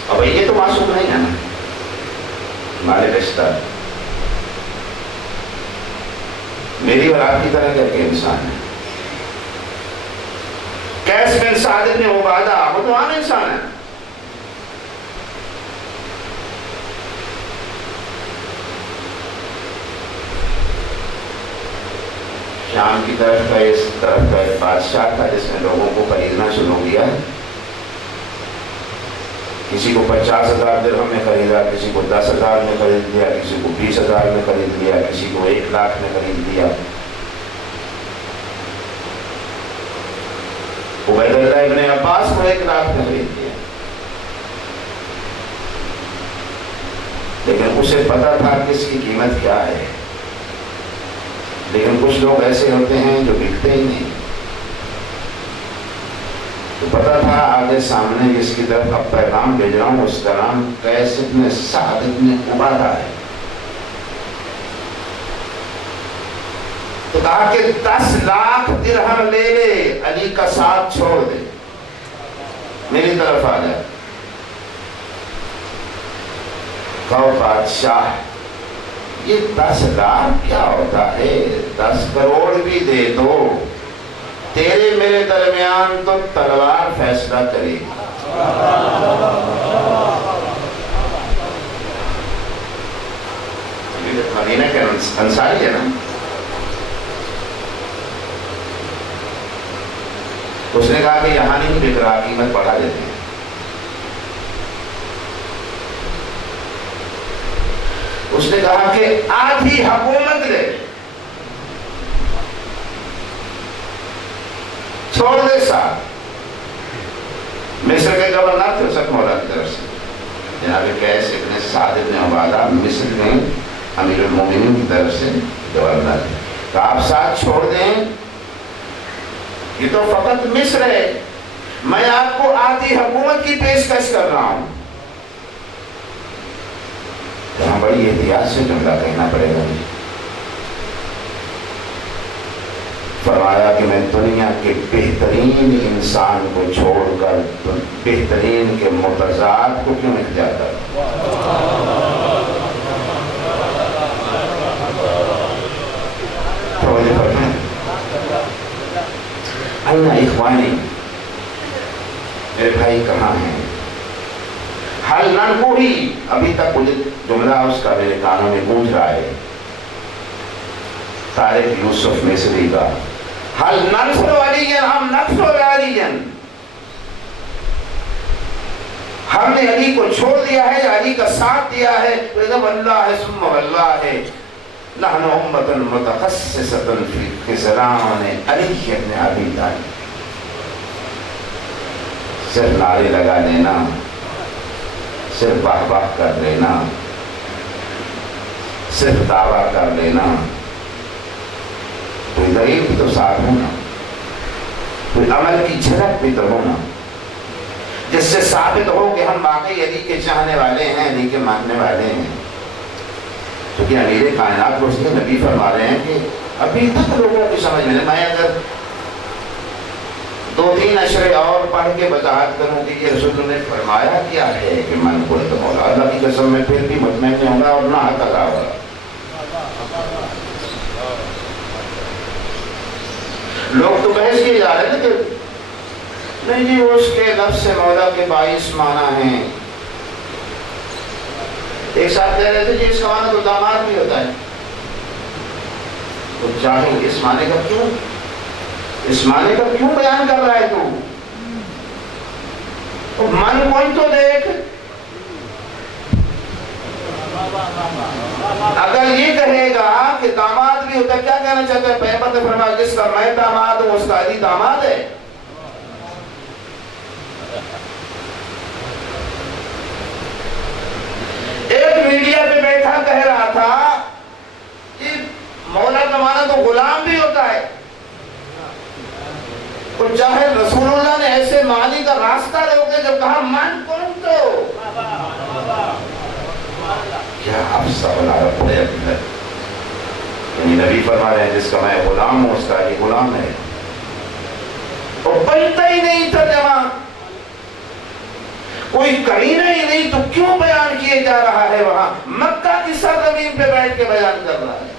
اب یہ تو معصوم نہیں ہے نا. مالک اشتر میری اور آپ کی طرح کے انسان ہے. قیس بن سعد بن عبادہ وہ تو عام انسان ہے. شام کی طرف کا اس طرف کا ایک بادشاہ تھا جس نے لوگوں کو خریدنا شروع کیا. کسی کو 50,000 درہم میں خریدا، کسی کو 10,000 میں خرید لیا، کسی کو 20,000 میں خرید لیا، کسی کو 1 لاکھ میں خرید لیا. عبید اللہ ابن عباس کو 1 لاکھ میں خرید لیا. لیکن اسے پتا تھا کہ اس کی قیمت کیا ہے. لیکن کچھ لوگ ایسے ہوتے ہیں جو بکتے ہی نہیں. تو پتا تھا آگے سامنے جس کی طرف اب پیغام بھیج رہا ہوں اس کا نام قیس ابن سعد ابن عبادہ ہے. تو کہا کہ 10 لاکھ درہم لے لے، علی کا ساتھ چھوڑ دے، میری طرف آ جائے. کہو بادشاہ یہ 10 لاکھ کیا ہوتا ہے، 10 کروڑ بھی دے دو، تیرے میرے درمیان تو تلوار فیصلہ کرے گی. مدینہ کے انصاری ہے نا. اس نے کہا کہ یہاں نہیں بک رہا، قیمت بڑھا دیتے ہیں. اس نے کہا کہ آدھی حکومت لے، چھوڑ دے ساتھ. مصر کے گورنر تھے سب مولا کی طرف سے جناب قیس ابن سعد ابن عبادہ مصر میں امیر المومنین کی طرف سے گورنر کہ آپ ساتھ چھوڑ دیں، یہ تو فقط مصر ہے، میں آپ کو آدھی حکومت کی پیشکش کر رہا ہوں۔ یہاں بڑی احتیاط سے جملہ کہنا پڑے گا۔ فرمایا کہ میں دنیا کے بہترین انسان کو چھوڑ کر بہترین کے متضاد کو کیوں اختیار کروں؟ توجہ فرمائیں۔ این اخوانی، میرے بھائی کہاں ہیں؟ حل ننکوہی، ابھی تک مجھے جملہ اس کا میرے کانوں میں گونج رہا ہے، طارق یوسف مصری کا، حل ننصر علیًا ہم نقصر علیًا، ہم نے علی کو چھوڑ دیا ہے یا علی کا ساتھ دیا ہے؟ واللہ ثم واللہ نحن امة متخصصة فی خذلان علی ابن ابی طالب۔ صرف نعرے لگا لینا، صرف واہ واہ کر لینا، صرف دعویٰ کر لینا، کوئی دلیل بھی تو ساتھ ہونا، کوئی عمل کی جھلک بھی تو ہونا، جس سے ثابت ہو کہ ہم واقعی علی کے چاہنے والے ہیں، علی کے ماننے والے ہیں۔ کیونکہ امیر کائنات کو اس کے نبی فرما رہے ہیں کہ ابھی تک لوگوں کی سمجھ میں اگر 2-3 اشرے اور پڑھ کے وضاحت کروں کہ یہ رسول نے فرمایا کیا ہے کہ من کو تو مولا اللہ کی قسم میں پھر بھی مطمئن نہیں ہوگا اور نہ حق ادا ہوگا۔ لوگ تو بحث کیے جا رہے تھے کہ نہیں جی وہ اس کے لفظ سے مولا کے 22 معنی ہیں۔ ایک ساتھ کہہ رہے تھے جی اس کا معنی تو داماد بھی ہوتا ہے، تو چاہے اس معنی کا کیوں، اس معنی کا کیوں بیان کر رہا ہے تو من کوئی تو دیکھ۔ اگر یہ کہے گا کہ داماد بھی ہوتا ہے، کیا کہنا چاہتا ہے؟ پیغمبر نے فرمایا جس کا میں داماد ہوں اس کا علی داماد ہے۔ ایک میڈیا پہ بیٹھا کہہ رہا تھا کہ مولا کا معنی تو غلام بھی ہوتا ہے، تو چاہے رسول اللہ نے ایسے معنی کا راستہ روکے جب کہا من کون تو کیا افسر العرب ہے، یعنی نبی فرما رہے ہیں جس کا میں غلام ہوں اس کا یہ غلام ہے، اور بنتا ہی نہیں ترجمہ، کوئی قرینہ ہی نہیں، تو کیوں بیان کیے جا رہا ہے؟ وہاں مکہ کی سرزمین پہ بیٹھ کے بیان کر رہا ہے۔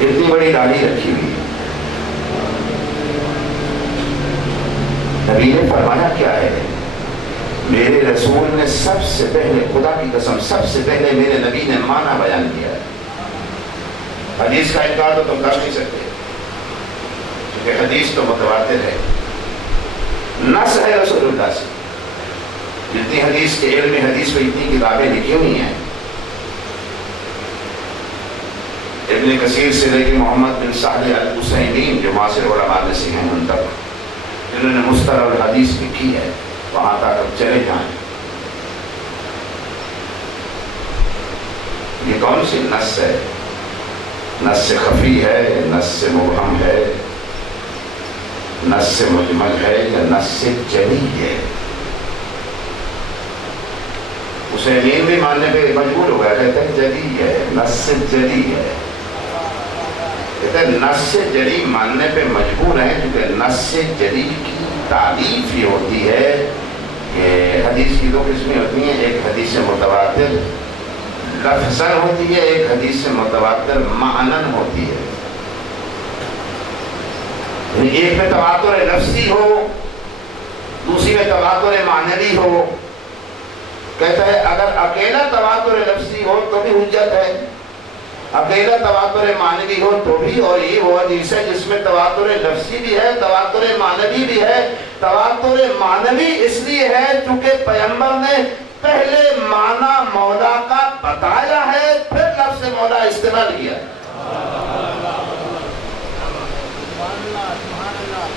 اتنی بڑی داڑھی رکھی ہوئی ہے، نبی نے فرمایا کیا ہے؟ میرے رسول نے سب سے پہلے، خدا کی قسم سب سے پہلے میرے نبی نے معنی بیان کیا ہے۔ حدیث کا انکار تو تم کر نہیں سکتے، کیونکہ حدیث تو متواتر ہے، نص ہے رسول اللہ سے۔ جتنی حدیث کے علم حدیث میں اتنی کتابیں لکھی ہوئی ہیں، ابن کثیر سے لے کے محمد بن صالح العثیمین جو معاصر علماء میں سے ہیں ان تک، جنہوں نے مصطلح الحدیث لکھی ہے، وہاں تک اب چلے جائیں۔ یہ کون سی نص ہے؟ نص خفی ہے، نص مبہم ہے، نص مجمل ہے یا نص جلی ہے؟ حسینین بھی ماننے پہ مجبور ہو گیا، کہتے ہیں جلی ہے، نص جلی ہے، کہتے ہیں نص جلی ماننے پہ مجبور ہیں، کیونکہ نص جلی کی تعریف یہ ہوتی ہے کہ حدیث کی 2 قسمیں ہوتی ہیں، ایک حدیث متواتر لفظاً ہوتی ہے، ایک حدیث متواتر معناً ہوتی ہے۔ ایک میں تواتر لفظی ہو، دوسری میں تواتر معنوی ہو۔ کہتا ہے اگر اکیلا تواتر لفظی ہو تو بھی حجت ہے، اکیلا تواتر معنوی ہو تو بھی، اور یہ وہ حدیث ہے جس میں تواتر لفظی بھی ہے، تواتر معنوی بھی ہے۔ تواتر معنوی اس لیے ہے چونکہ پیغمبر نے پہلے معنی مولا کا بتایا ہے، پھر لفظ مولا استعمال کیا۔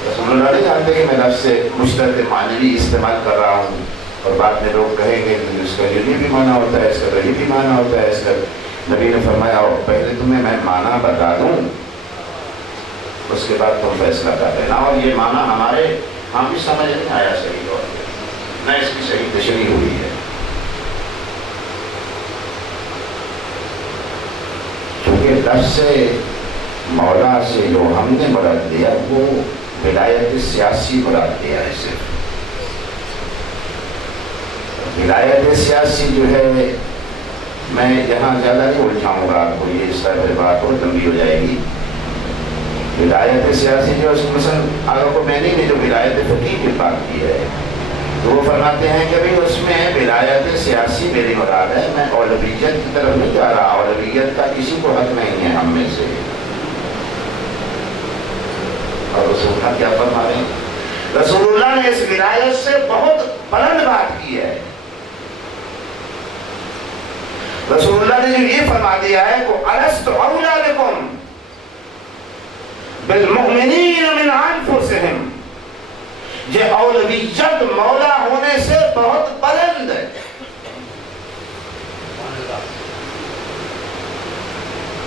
رسول اللہ نہیں جانتے کہ میں لفظ مشترک معنوی استعمال کر رہا ہوں، اور بعد میں لوگ کہیں گے کہ اس کا یہ بھی معنی ہوتا ہے، اس کا یہ بھی معنی ہوتا ہے، اس کا نبی نے فرمایا پہلے تمہیں میں معنی بتا دوں، اس کے بعد تم فیصلہ کر لینا. اور یہ معنی ہم بھی سمجھ نہیں آیا صحیح طور پہ، نہ اس کی صحیح تشریح ہوئی ہے. چونکہ لفظ مولا سے جو ہم نے مراد لیا وہ ولایت سیاسی مراد لیا ہے. صرف ولایت سیاسی جو ہے، میں یہاں زیادہ نہیں الجھاؤں گا آپ کو، یہ اس طرح بات اور لمبی ہو جائے گی. ولایت سیاسی جو مثلا اگر کو میں نے جو ولایت فقیہ کی بات کی ہے تو وہ فرماتے ہیں کہ بھائی اس میں ولایت سیاسی میری مراد ہے، میں اولویت کی طرف نہیں جا رہا، اولویت کا کسی کو حق نہیں ہے ہم میں سے. اور رسول اللہ کیا فرما رہے ہیں؟ رسول اللہ نے اس ولایت سے بہت بلند بات کی ہے. رسول اللہ نے جو یہ فرما دیا ہے کہ الست اولی بکم بالمؤمنین من انفسہم، یہ اولویت مولا ہونے سے بہت بلند ہے.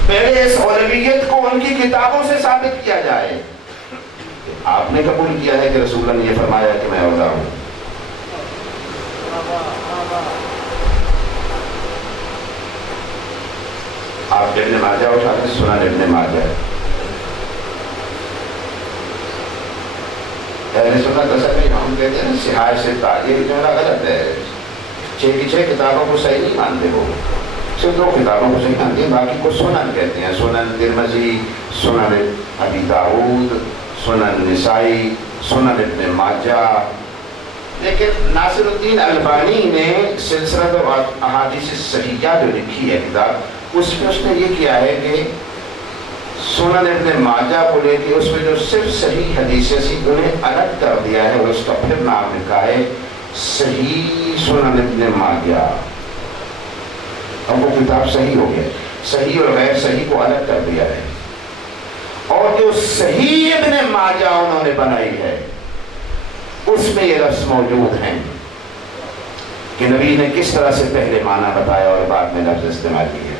پہلے اس اولویت کو ان کی کتابوں سے ثابت کیا جائے. آپ نے قبول کیا ہے کہ رسول اللہ نے یہ فرمایا کہ میں اولا ہوں. آپ ابن ماجہ اٹھاتے سنن ابن ماجہ، اہل سنت اصل میں ہم کہتے ہیں سہای سے تعبیر جو ہے غلط ہے. 6 کتابوں کو صحیح نہیں مانتے، وہ صرف 2 کتابوں کو صحیح مانتے ہیں، باقی کو سنن کہتے ہیں. سنن ترمذی، سنن ابی داؤد، سنن نسائی، سنن ابن ماجہ. لیکن ناصر الدین البانی نے سلسلہ احادیث صحیحہ جو لکھی ہے کتاب، اس میں اس نے یہ کیا ہے کہ سنن ابن ماجہ کو لے کے اس میں جو صرف صحیح حدیثیں سی انہیں الگ کر دیا ہے اور اس کا پھر نام لکھا ہے صحیح سنن ابن ماجہ. اب وہ کتاب صحیح ہو گیا، صحیح اور غیر صحیح کو الگ کر دیا ہے. اور جو صحیح ابن ماجہ انہوں نے بنائی ہے اس میں یہ لفظ موجود ہیں کہ نبی نے کس طرح سے پہلے معنی بتایا اور بعد میں لفظ استعمال کیا.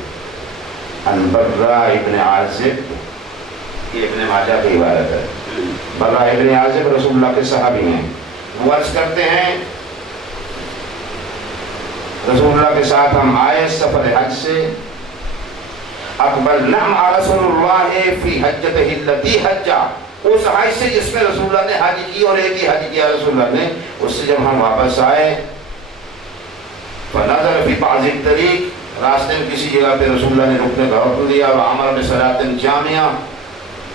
برا ابن عازب، یہ ابن ماجہ کی عبارت ہے. برا ابن عازب رسول اللہ کے صحابی ہیں. وہ عرض کرتے ہیں رسول اللہ کے ساتھ ہم آئے سفر حج سے، اقبلنا مع رسول اللہ فی حجتہ التی حجہ، اس حج سے جس میں رسول اللہ نے حج کی اور ایک ہی حج کیا رسول اللہ نے، اس سے جب ہم واپس آئے فنظر فی بعض الطریق، راستے میں کسی جگہ پہ رسول اللہ نے رکنے کا حکم دیا اور امر بصلاۃ جامعہ،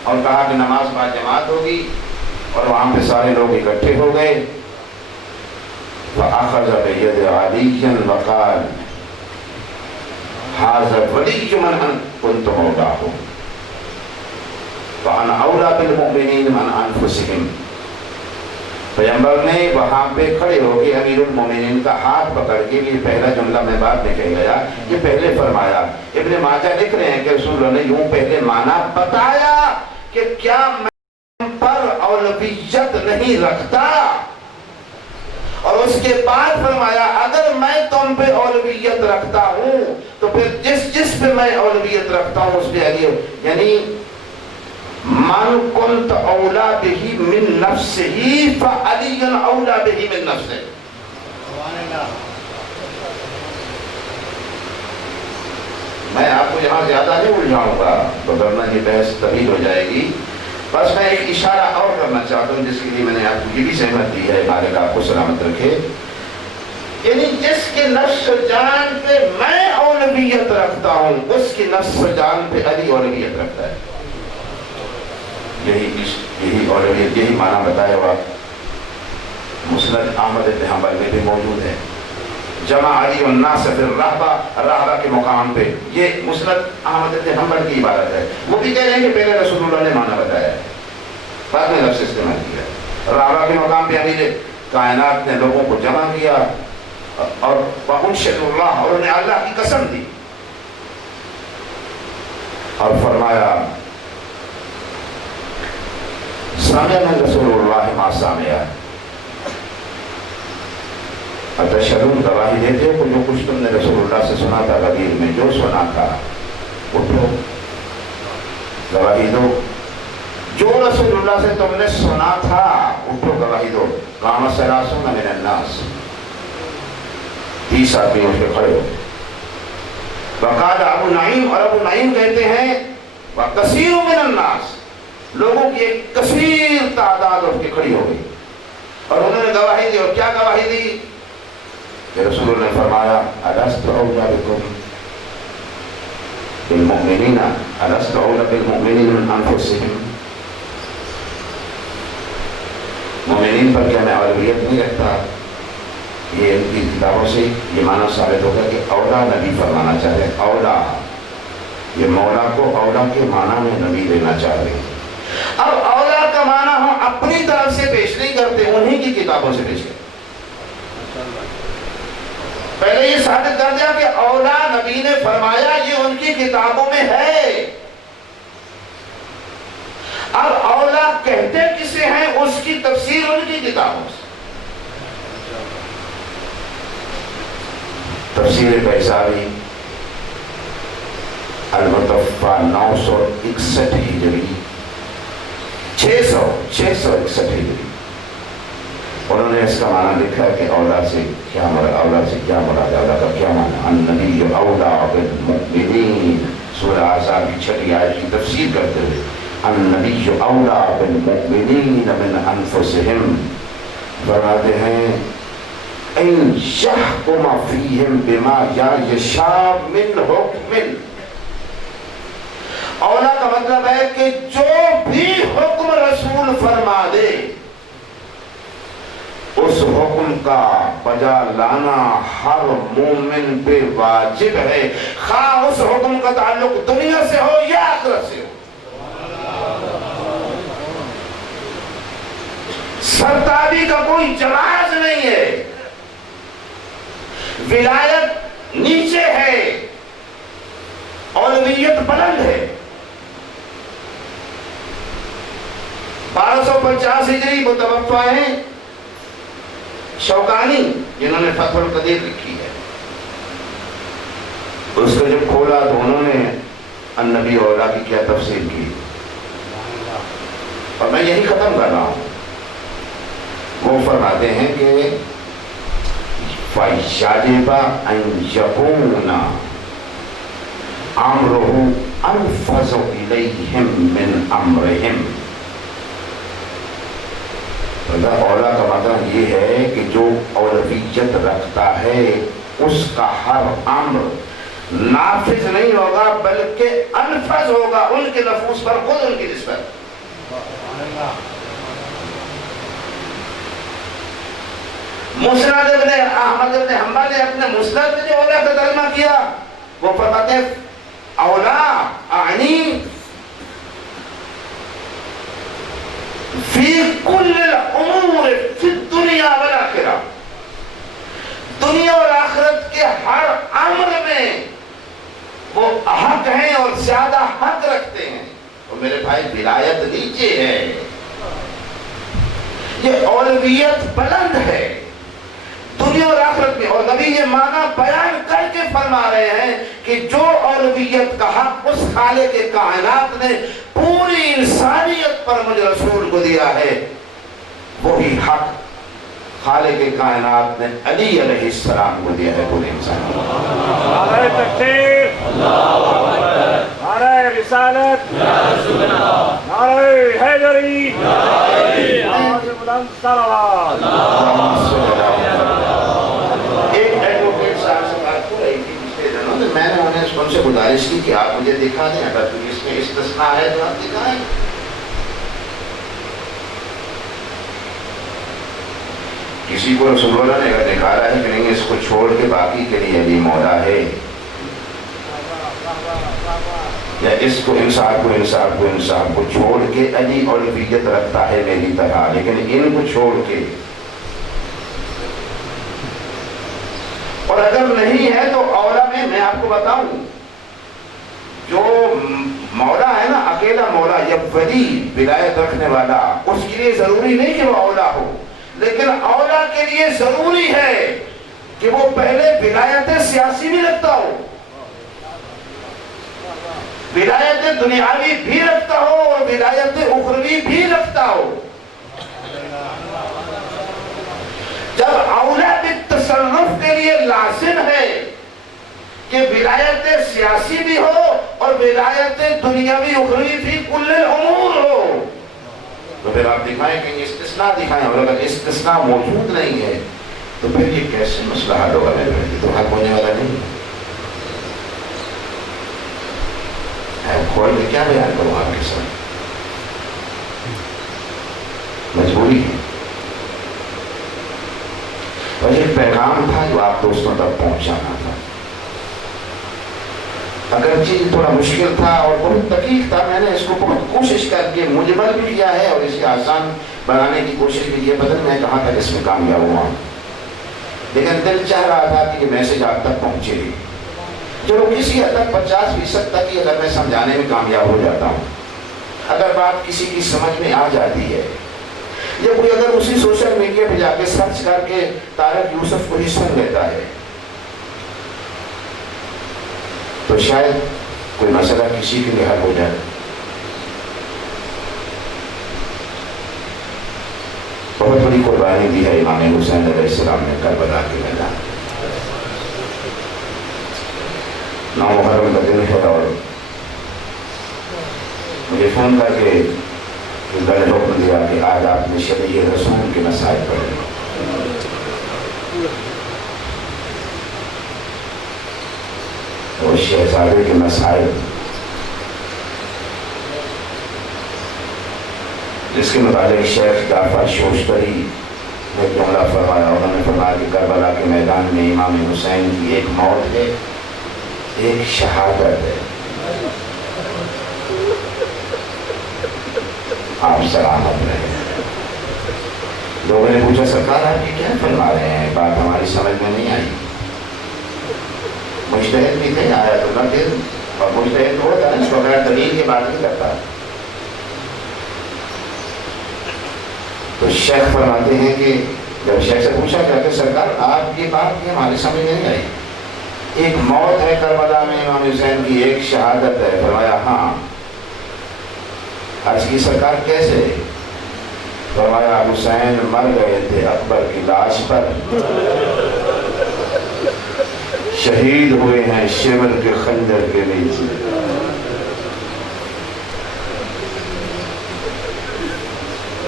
اور کہا کہ نماز با جماعت ہوگی، اور وہاں پہ سارے لوگ اکٹھے ہو گئے. فأخذ بيد علي وقال هذا ولي من كنت مولاه وأنا أولى بالمؤمنين من أنفسهم. پیغمبر نے وہاں پہ کھڑے ہو کے امیر المومنین کا ہاتھ پکڑ کے، یہ پہلا جملہ میں بعد میں کہہ گیا، یہ پہلے فرمایا. ابن ماجہ لکھ رہے ہیں کہ رسول اللہ نے یوں پہلے معنی بتایا کہ کیا میں پر اولویت نہیں رکھتا، اور اس کے بعد فرمایا اگر میں تم پہ اولویت رکھتا ہوں تو پھر جس پہ میں اولویت رکھتا ہوں اس پہ علی، یعنی من کنت اولا بہی من نفسہی فعلی اولا بہی من نفسہ. میں آپ کو یہاں زیادہ نہیں الجھاؤں گا ورنہ یہ بحث طویل ہو جائے گی. بس میں ایک اشارہ اور کرنا چاہتا ہوں جس کے لیے میں نے آپ کو یہ بھی سہمت دی ہے، مالک آپ کو سلامت رکھے. یعنی جس کے نفس و جان پہ میں اولویت رکھتا ہوں اس کی نفس و جان پہ علی اولویت رکھتا ہے. یہی اولویت، یہی معنی بتایا ہوا مسند احمد بن حنبل میں بھی موجود ہے. جمع علی الناس فی الرہبہ کے مقام پہ، یہ مسند احمد بن حنبل کی عبارت ہے. وہ بھی کہہ رہے ہیں کہ پہلے رسول اللہ نے معنی بتایا ہے، بعد میں لفظ استعمال کیا. رہبہ کے مقام پہ امیر کائنات نے لوگوں کو جمع کیا اور وَأُنشِدُ اللَّهَ، اور انہیں اللہ کی قسم دی اور فرمایا سامع من رسول اللہ ما سامع. اتشہدون گواہی دیتے ہو جو کچھ تم نے رسول اللہ سے سنا تھا غدیر میں، جو سنا تھا اٹھو گواہی دو، جو رسول اللہ سے تم نے سنا تھا اٹھو گواہی دو۔ قام ثلاثون من الناس، 30 آدمی اٹھ کے کھڑے ہو۔ وقال ابو نعیم، اور ابو نعیم کہتے ہیں وکثیر من الناس، لوگوں کی ایک کثیر تعداد اٹھ کے کھڑی ہو گئی اور انہوں نے گواہی دی۔ اور کیا گواہی دی کہ رسول اللہ نے فرمایا الست اولی بکم بالمؤمنین، الست اولی بالمؤمنین من انفسہم، مومنین پر کیا میں اولویت نہیں رکھتا؟ یہ ان کی کتابوں سے یہ معنی ثابت ہوگا کہ اولا نبی فرمانا چاہ رہے ہیں، اولا، یہ مولا کو اولا کے معنی میں نبی لینا چاہ رہے ہیں۔ اب اولا کا معنی ہم اپنی طرف سے پیش نہیں کرتے، انہی کی کتابوں سے پیش کرتے۔ پہلے یہ ثابت کر دیا کہ اولا نبی نے فرمایا، یہ ان کی کتابوں میں ہے۔ اب اولا کہتے کسے ہیں اس کی تفسیر ان کی کتابوں سے۔ تفسیر بیضاوی المتوفیٰ 961 ہجری، 661 ہجری، انہوں نے اس کا معنی لکھا کہ اولا سے کیا مراد، اولا سے کیا مراد، اولا کا کیا معنی، النبی اولا بالمؤمنین، سورہ احزاب کی 6 آیت کی تفسیر کرتے ہوئے النبی اولا بالمؤمنین من انفسہم، فرماتے ہیں ان یحکم فیہم بما یشاء من حکم، اولا کا مطلب ہے کہ جو بھی حکم رسول فرما دے اس حکم کا بجا لانا ہر مومن پہ واجب ہے، خواہ اس حکم کا تعلق دنیا سے ہو یا آخرت سے ہو۔ سرتابی کا کوئی جواز نہیں ہے، ولایت نیچے ہے، اولویت بلند ہے۔ 1250 ہجری متوفہ ہیں شوکانی، جنہوں نے فتح القدیر لکھی ہے۔ اس کو جب کھولا تو انہوں نے النبی اولا کی کیا تفسیر کی، اور میں یہی ختم کر رہا ہوں۔ وہ فرماتے ہیں کہ فَيَجِبَ أَن يَكُونَ أَمْرُهُ أَنْفَذُ إِلَيْهِمْ مِنْ أَمْرِهِمْ۔ اولا کا مطلب یہ ہے کہ جو اولویت رکھتا ہے اس کا ہر امر نافذ نہیں ہوگا بلکہ انفذ ہوگا، ان کے نفوس پر خود ان کی نسبت۔ مسند ابن احمد ابن حنبل نے اپنے مسند میں جو اولا کا ترجمہ کیا وہ فرماتے ہیں اولا اعنی فی کل الامور فی الدنیا والآخرہ، دنیا اور آخرت کے ہر امر میں وہ حق ہیں اور زیادہ حق رکھتے ہیں۔ اور میرے بھائی ولایت نیچے ہے، یہ اولویت بلند ہے دنیا اور آخرت میں۔ اور نبی یہ معنی بیان کر کے فرما رہے ہیں کہ جو اولویت کا حق اس خالق کائنات نے پوری انسانیت پر مجھ رسول کو دیا ہے، وہی حق خالق کائنات نے علی علیہ السلام کو دیا ہے پوری انسانیت۔ نعرہ تکبیر، نعرہ رسالت، نعرہ حیدری، آواز بلند صلوات۔ ایک ایڈوکیٹ صاحب سے بات ہو رہی تھی پچھلے دنوں، تو میں نے انہیں ان سے گزارش کی کہ آپ مجھے دکھا دیں اگر کوئی اس میں استثناء ہے تو آپ دکھائیں۔ کسی کو رسول اللہ نے اگر نکالا ہے کہ نہیں اس کو چھوڑ کے باقی کے لیے علی مولا ہے، یا اس کو انصاف کو چھوڑ کے علی اولویت رکھتا ہے میری طرح، لیکن ان کو چھوڑ کے، اور اگر نہیں ہے تو اولا میں آپ کو بتاؤں جو مولا ہے نا، اکیلا مولا یا ولی ولایت رکھنے والا، اس کے لیے ضروری نہیں کہ وہ اولا ہو، لیکن اولا کے لیے ضروری ہے کہ وہ پہلے ولایت سیاسی بھی رکھتا ہو، ولایت دنیاوی بھی رکھتا ہو اور ولایت اخروی بھی رکھتا ہو۔ جب اولا بالتصرف کے لیے لازم ہے کہ ولایت سیاسی بھی ہو اور ولایت دنیاوی اخروی بھی کل الامور ہو، تو پھر آپ دکھائیں کہ استثناء دکھائیں، اور اگر استثناء موجود نہیں ہے تو پھر یہ کیسے مسئلہ حل ہوگا؟ میرے بھائی تو حل ہونے والا نہیں ہے۔ کھول کے کیا بیان کروں آپ کے ساتھ؟ مجبوری ہے، اور یہ پیغام تھا جو آپ دوستوں تک پہنچانا تھا۔ اگرچہ تھوڑا مشکل تھا اور بہت دقیق تھا، میں نے اس کو بہت کوشش کر کے مجمل بھی کیا ہے اور اسے آسان بنانے کی کوشش بھی کی ہے، پتہ نہیں میں کہاں تک اس میں کامیاب ہوا ہوں، لیکن دل چاہ رہا تھا کہ یہ میسج آپ تک پہنچے گی۔ چلو کسی حد تک 50% تک ہی اگر میں سمجھانے میں کامیاب ہو جاتا ہوں، اگر بات کسی کی سمجھ میں آ جاتی ہے، یا کوئی اگر اسی سوشل میڈیا پہ جا کے سرچ کر کے طارق یوسف کو ہی سن لیتا ہے، تو شاید کوئی مسئلہ کسی کے لیے حل ہو جائے۔ بہت بڑی قربانی دی ہے امام حسین علیہ السلام نے کربلا کے میدان۔ 9 محرم کا دن ہے اور مجھے فون کر کے نے حکم دیا کہ آج آپ نے شبیہ رسول کے مسائل پڑھے، اور شہزادے کے مسائل، جس کے متعلق شیخ جعفر شوشتری نے جملہ فرمایا۔ انہوں نے فرمایا کہ کربلا کے میدان میں امام حسین کی ایک موت ہے، ایک شہادت ہے۔ آپ سلامت رہے۔ لوگوں نے پوچھا سرکار آپ یہ کیا فرما رہے ہیں، بات ہماری سمجھ میں نہیں آئی۔ مجتہد بھی تھے، آیت اللہ تھے، اور مجتہد تو ہوتا ہے نا بغیر دلیل کی بات نہیں کرتا۔ تو شیخ فرماتے ہیں کہ جب شیخ سے پوچھا گیا کہ سرکار آپ کی بات ہماری سمجھ میں نہیں آئی، ایک موت ہے کربلا میں امام حسین کی، ایک شہادت ہے۔ فرمایا ہاں۔ عرض کی سرکار کیسے؟ فرمایا حسین مر گئے تھے اکبر کی لاش پر، شہید ہوئے ہیں شمر کے خنجر کے نیچے۔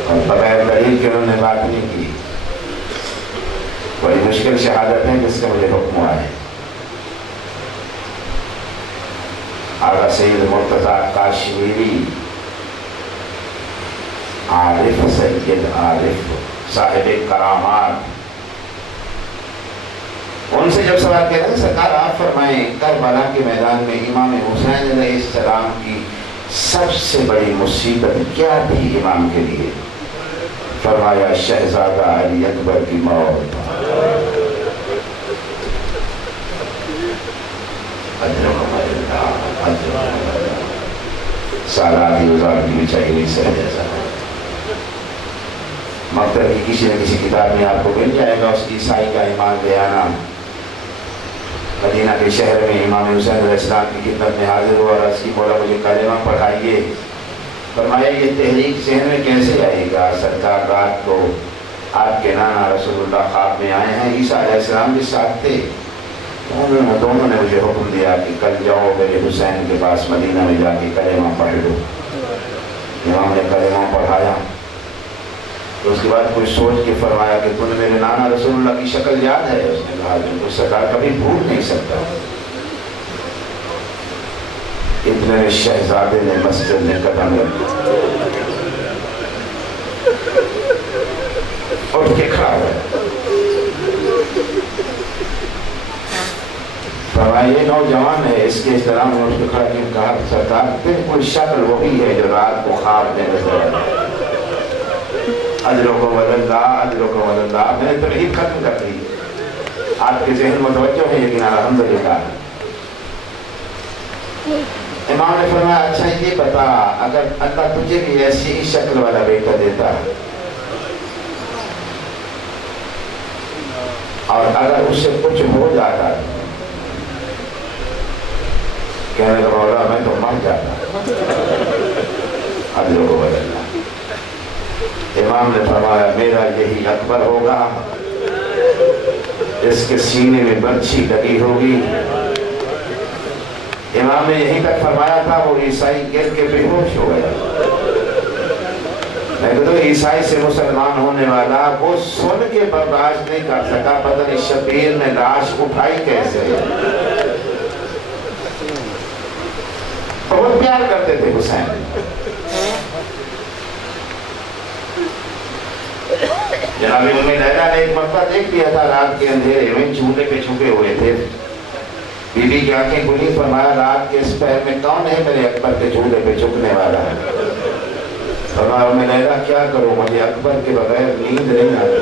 اور بغیر دلیل کے انہوں نے بات نہیں کی۔ بڑی مشکل شہادت ہے جس کا مجھے حکم ہوا ہے۔ آغا سید مرتضیٰ کاشمیری، عارف سید عارف، صاحب کرامات، ان سے جب سوال کہتے ہیں سرکار آپ فرمائیں کربلا کے میدان میں امام حسین علیہ السلام کی سب سے بڑی مصیبت کیا تھی امام کے لیے؟ فرمایا شہزادہ علی اکبر کی موت۔ سالات وزار کی بھی چاہیے نہیں سر جیسا مکتب کی کسی نہ کسی کتاب میں آپ کو مل جائے گا اس کی عیسائی کا ایمان لے آنا۔ مدینہ کے شہر میں امام حسین علیہ السلام کی خدمت میں حاضر ہوا اور عرض کی مولا مجھے کلمہ پڑھائیے۔ فرمایا یہ تحریک ذہن میں کیسے آئے گا؟ سرکار رات کو آپ کے نانا رسول اللہ خواب میں آئے ہیں، عیسیٰ علیہ السلام بھی ساتھ تھے، دونوں نے مجھے حکم دیا کہ کل جاؤ میرے حسین کے پاس مدینہ میں جا کے کلمہ پڑھ لو۔ امام نے کلمہ پڑھایا تو اس کے بعد کوئی سوچ کے فرمایا کہ تم نے میرے نانا رسول اللہ کی شکل یاد ہے؟ اس نے کہا کہ سرکار کبھی بھول نہیں سکتا۔ اتنے میں شہزادے نے مسجد میں قدم رکھا، اٹھ کے کھڑا ہوا، فرمایا یہ نوجوان ہے، اس کے احترام میں اٹھ کے کھڑا کیوں؟ کہا سرکار بالکل شکل وہی ہے جو رات کو خواب میں نظر آئی۔ اجرکم اللہ، اجرکم اللہ۔ میں نے تمہید ختم کر دی، آپ کے ذہن متوجہ ہے لیکن الحمدللہ۔ امام نے فرمایا اچھا یہ بتا اگر اللہ تجھے بھی ایسی ہی شکل والا بیٹا دیتا اور اگر اس سے کچھ ہو جاتا کہنے کا مولا میں تو مر جاتا. اللہ اللہ. امام نے فرمایا میرا یہی اکبر ہوگا، اس کے سینے میں برچھی لگی ہوگی. امام نے یہیں تک فرمایا تھا، وہ عیسائی گر کے بے ہوش ہو گیا. میں کہتا ہوں عیسائی سے مسلمان ہونے والا وہ سن کے برداشت نہیں کر سکا، پتہ نہیں شبیر نے لاش اٹھائی کیسے. بہت پیار کرتے تھے حسین. جناب ام لیلہ نے ایک مرتبہ دیکھ لیا تھا رات کے اندھیرے میں چولہے پہ چھپے ہوئے تھے. بی بی کی آنکھیں کھلی، فرمایا رات کے اس پہر میں کون ہے میرے اکبر کے چولہے پہ چھپنے والا ہے. فرمایا ام لیلہ کیا کروں، مجھے اکبر کے بغیر نیند نہیں آتی.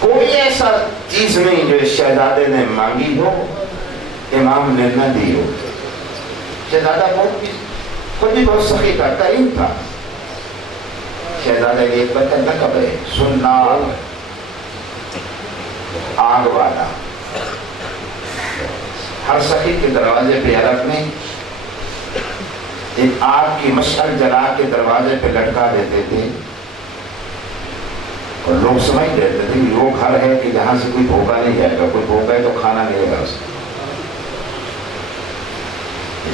کوئی ایسا چیز نہیں جو اس شہزادے نے مانگی ہو امام نے نہ دی ہو. شہزادہ خود بھی بہت سخی تھا، کریم تھا. شہزادہ کے ایک کا لقب ہے سنار، آگ والا. ہر سخی کے دروازے پہ عرب نے ایک آگ کی مشعل جلا کے دروازے پہ لٹکا دیتے تھے اور لوگ سمجھ لیتے تھے کہ وہ گھر ہے کہ جہاں سے کوئی بھوکا نہیں جائے گا، کوئی بھوکا ہے تو کھانا ملے گا اس کو.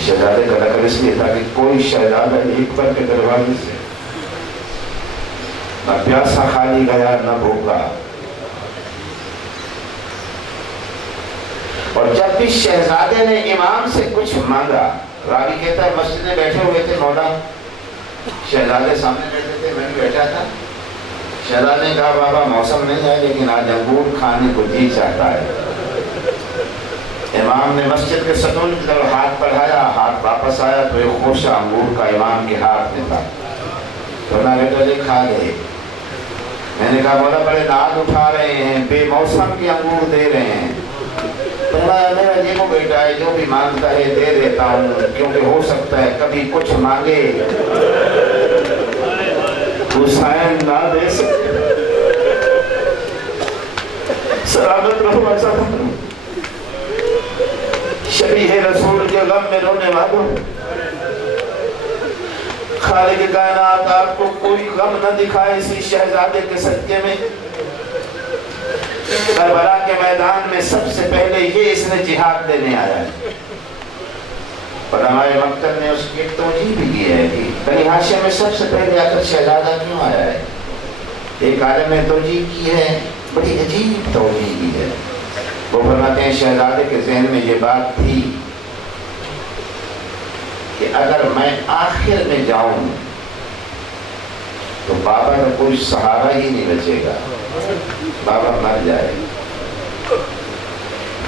شہزادے کا لقب اس لیے تھا کہ کوئی شہزادہ اکبر کے دروازے سے نہ پیاسا خالی گیا نہ بھوکا. اور جب بھی شہزادے نے امام سے کچھ مانگا، راوی کہتا ہے مسجد میں بیٹھے ہوئے تھے مولا، شہزادے سامنے بیٹھے تھے، میں بھی بیٹھا تھا. شہزادے نے کہا بابا موسم نہیں ہے لیکن آج انگور کھانے کو جی چاہتا ہے. امام نے مسجد کے ستون کی طرف ہاتھ بڑھایا، ہاتھ واپس آیا تو ایک خوشہ انگور کا امام کے ہاتھ میں تھا. تو نہ بیٹا جی کھا گئے. میں نے کہا مولا بڑے ناز اٹھا رہے ہیں، بے موسم کے انگور دے رہے ہیں. میرا یہ کو بیٹا ہے جو بھی مانگتا ہے دے دیتا ہوں، کیونکہ ہو سکتا ہے کبھی کچھ مانگے حسین نہ دے سکے. سلامت رہو اچھا شبیہ رسول کے غم میں رونے والوں. خالق کائنات آپ کو کوئی غم نہ دکھائے اسی شہزادے کے صدقے میں. کربلا کے میدان میں سب سے پہلے یہ اس نے جہاد دینے آیا ہے. علماء مکتب نے اس کی ایک توجیہ بھی کی ہے کہ بنی ہاشم میں سب سے پہلے آ کر شہزادہ کیوں آیا ہے. ایک عالم نے توجیہ کی ہے، بڑی عجیب توجیہ کی ہے. وہ فرماتے ہیں شہزادے کے ذہن میں یہ بات تھی کہ اگر میں آخر میں جاؤں تو بابا کا کوئی سہارا ہی نہیں بچے گا، بابا مر جائے.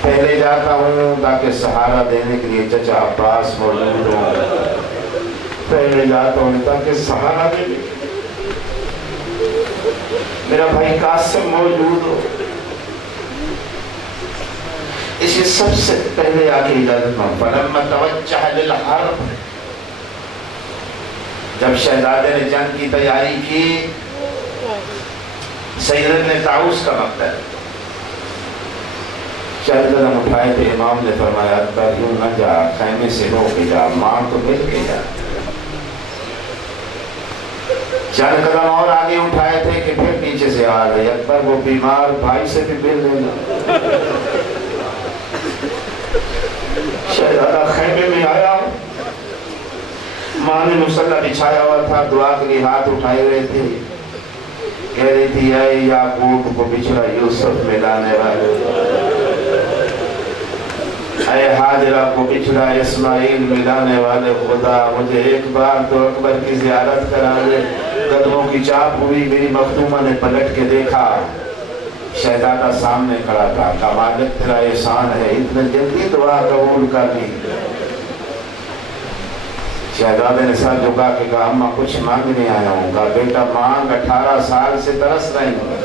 پہلے جاتا ہوں تاکہ سہارا دینے کے لیے چچا عباس موجود ہوں. پہلے جاتا ہوں تاکہ سہارا دینے میرا بھائی قاسم موجود ہو. اسے سب سے پہلے آگے اجازت مانگ. فلما توجہ للحرب، جب شہزادے نے جنگ کی تیاری کی، سیدت نے طاؤس کا مقتل چند قدم اٹھائے تھے. امام نے فرمایا اکبر یوں نہ جا، خیمے سے ہو کے جا، ماں کو مل کے جا. چند قدم اور آگے اٹھائے تھے کہ پھر پیچھے سے آ گئے اکبر وہ بیمار بھائی سے بھی مل لینا. شہزادہ خیمے میں آیا، ماں نے مصلی بچھایا ہوا تھا، دعا کے لیے ہاتھ اٹھائے ہوئے تھے. کہہ رہی تھی اے یعقوب کو بچھڑا یوسف میں لانے والے، اے ہاجرہ کو بچھڑا اسماعیل میں لانے والے، خدا مجھے ایک بار تو اکبر کی زیارت کرا دے. قدموں کی چاپ ہوئی، میری مخدومہ نے پلٹ کے دیکھا، شہزادہ سامنے کھڑا تھا. کہا مالک تیرا احسان ہے، اتنے جلدی دعا قبول کر لی. شہزادے نے سر جھکا کے کہا اماں کچھ مانگنے آیا ہوں. کہا بیٹا مانگ، 18 سال سے ترس رہی ہوں،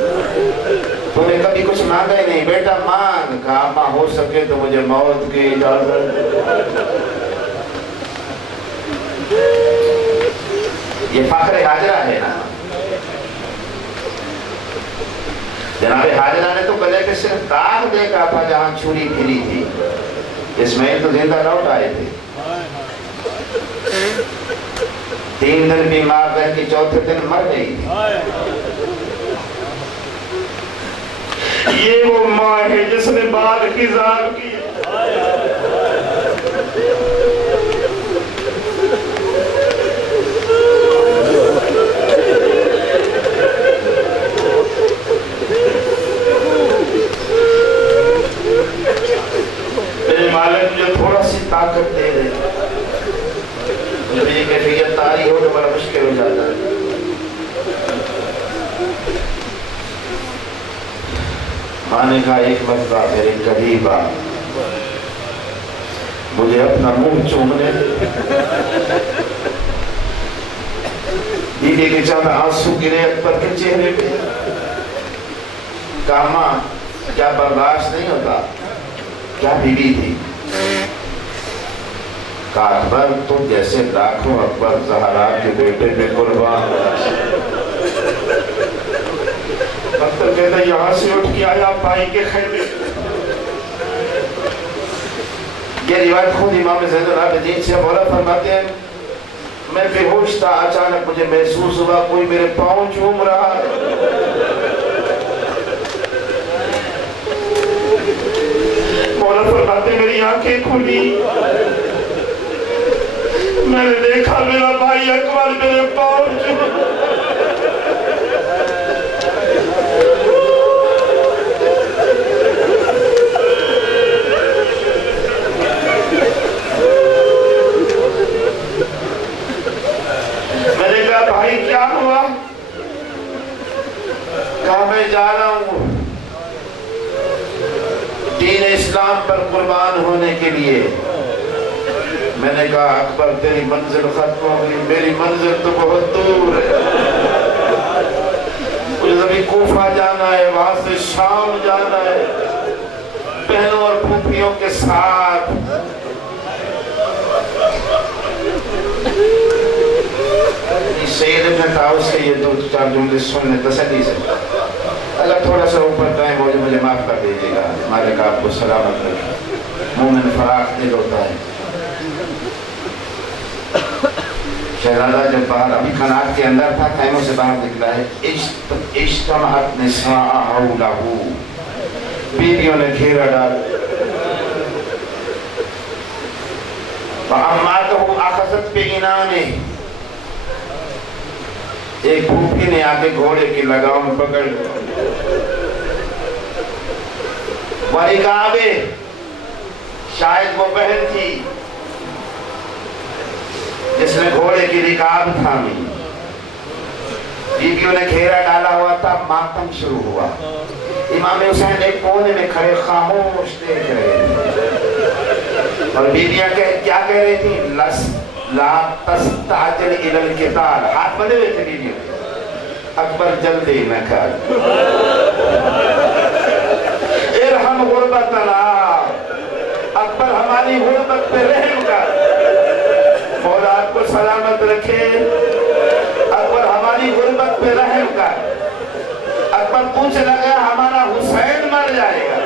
تو نے کبھی کچھ مانگا ہی نہیں، بیٹا مانگ. کہا اماں ہو سکے تو مجھے موت کی اجازت. یہ فخر ہاجرہ ہے نا. جناب حاجرہ نے تو گلے کے صرف داغ دیکھا تھا جہاں چھری پھری تھی، اسماعیل تو زندہ لوٹ آئے تھے۔ 3 دن بیمار رہ کے چوتھے دن مر گئی تھی۔ یہ وہ ماں ہے جس نے باغ کی زار کی۔ میرے مالک مجھے تھوڑا سی طاقت دے دے، جب یہ کیفیت تاری ہو تو بڑا مشکل ہو جاتا ہے۔ ماں نے کہا ایک مرتبہ میرے قریب آ، مجھے اپنا منہ چومنے دے۔ بیوی کے چاند آنسو گرے اکبر کے چہرے پہ۔ کہا ماں کیا برداشت نہیں ہوتا؟ کیا بیوی تھی؟ کہا اکبر تو جیسے لاکھوں اکبر زہرا کے بیٹے پہ قربان ہوا۔ اکبر کہتا یہاں سے اٹھ کے آیا بھائی کے خیمے۔ یہ روایت خود امام زید العابدین سے مولا فرماتے ہیں میں بے ہوش تھا، اچانک مجھے محسوس ہوا کوئی میرے پاؤں چوم رہا ہے۔ مولا فرماتے میری آنکھیں کھلی، میں نے دیکھا میرا بھائی اکبر میرے پاؤں چوم۔ میں نے کہا بھائی کیا ہوا؟ کہا میں جا رہا ہوں دین اسلام پر قربان ہونے کے لیے۔ میں نے کہا اکبر تیری منزل ختم ہو گئی، میری منزل تو بہت دور ہے، مجھے ابھی کوفہ جانا ہے، وہاں سے شام جانا ہے بہنوں اور پھوپھیوں کے ساتھ۔ سید ابن طاؤس کے یہ 2-4 جملے سننے تسلی سے اگر تھوڑا سا اوپر ٹائم ہو جو مجھے معاف کر دیجیے گا، مالک آپ کو سلامت رکھے۔ مومن فراخ دل ہوتا ہے۔ شہزادہ جب باہر ابھی قناعت کے اندر تھا، خیموں سے باہر نکلا ہے، اجتمعت نساء حولہ، بیویوں نے گھیرا ڈال۔ وَأَمَّاتَهُ أَخَذَتْ بِعِنَانِهِ، ایک پھوپھی نے آ کے گھوڑے کی لگام پکڑ وَرِقَابِ، شاید وہ بہن تھی جس نے گھوڑے کی رکاب تھامی۔ بیویوں نے گھیرا ڈالا ہوا تھا، ماتم شروع ہوا۔ امام حسین ایک کونے میں کھڑے خاموش دیکھ رہے تھے، اور بیویاں کیا کہہ رہی تھی؟ لا تستعجل الى القتال، ہاتھ بڑھے ہوئے تھے بیویوں کے، اکبر جلدی نہ کر، ارحم غربتنا، اکبر ہماری غربت پہ رحم کر، مولا آپ کو سلامت رکھے، اکبر ہماری غربت پہ رحم کر۔ اکبر پوچھنے لگا ہمارا حسین مر جائے گا؟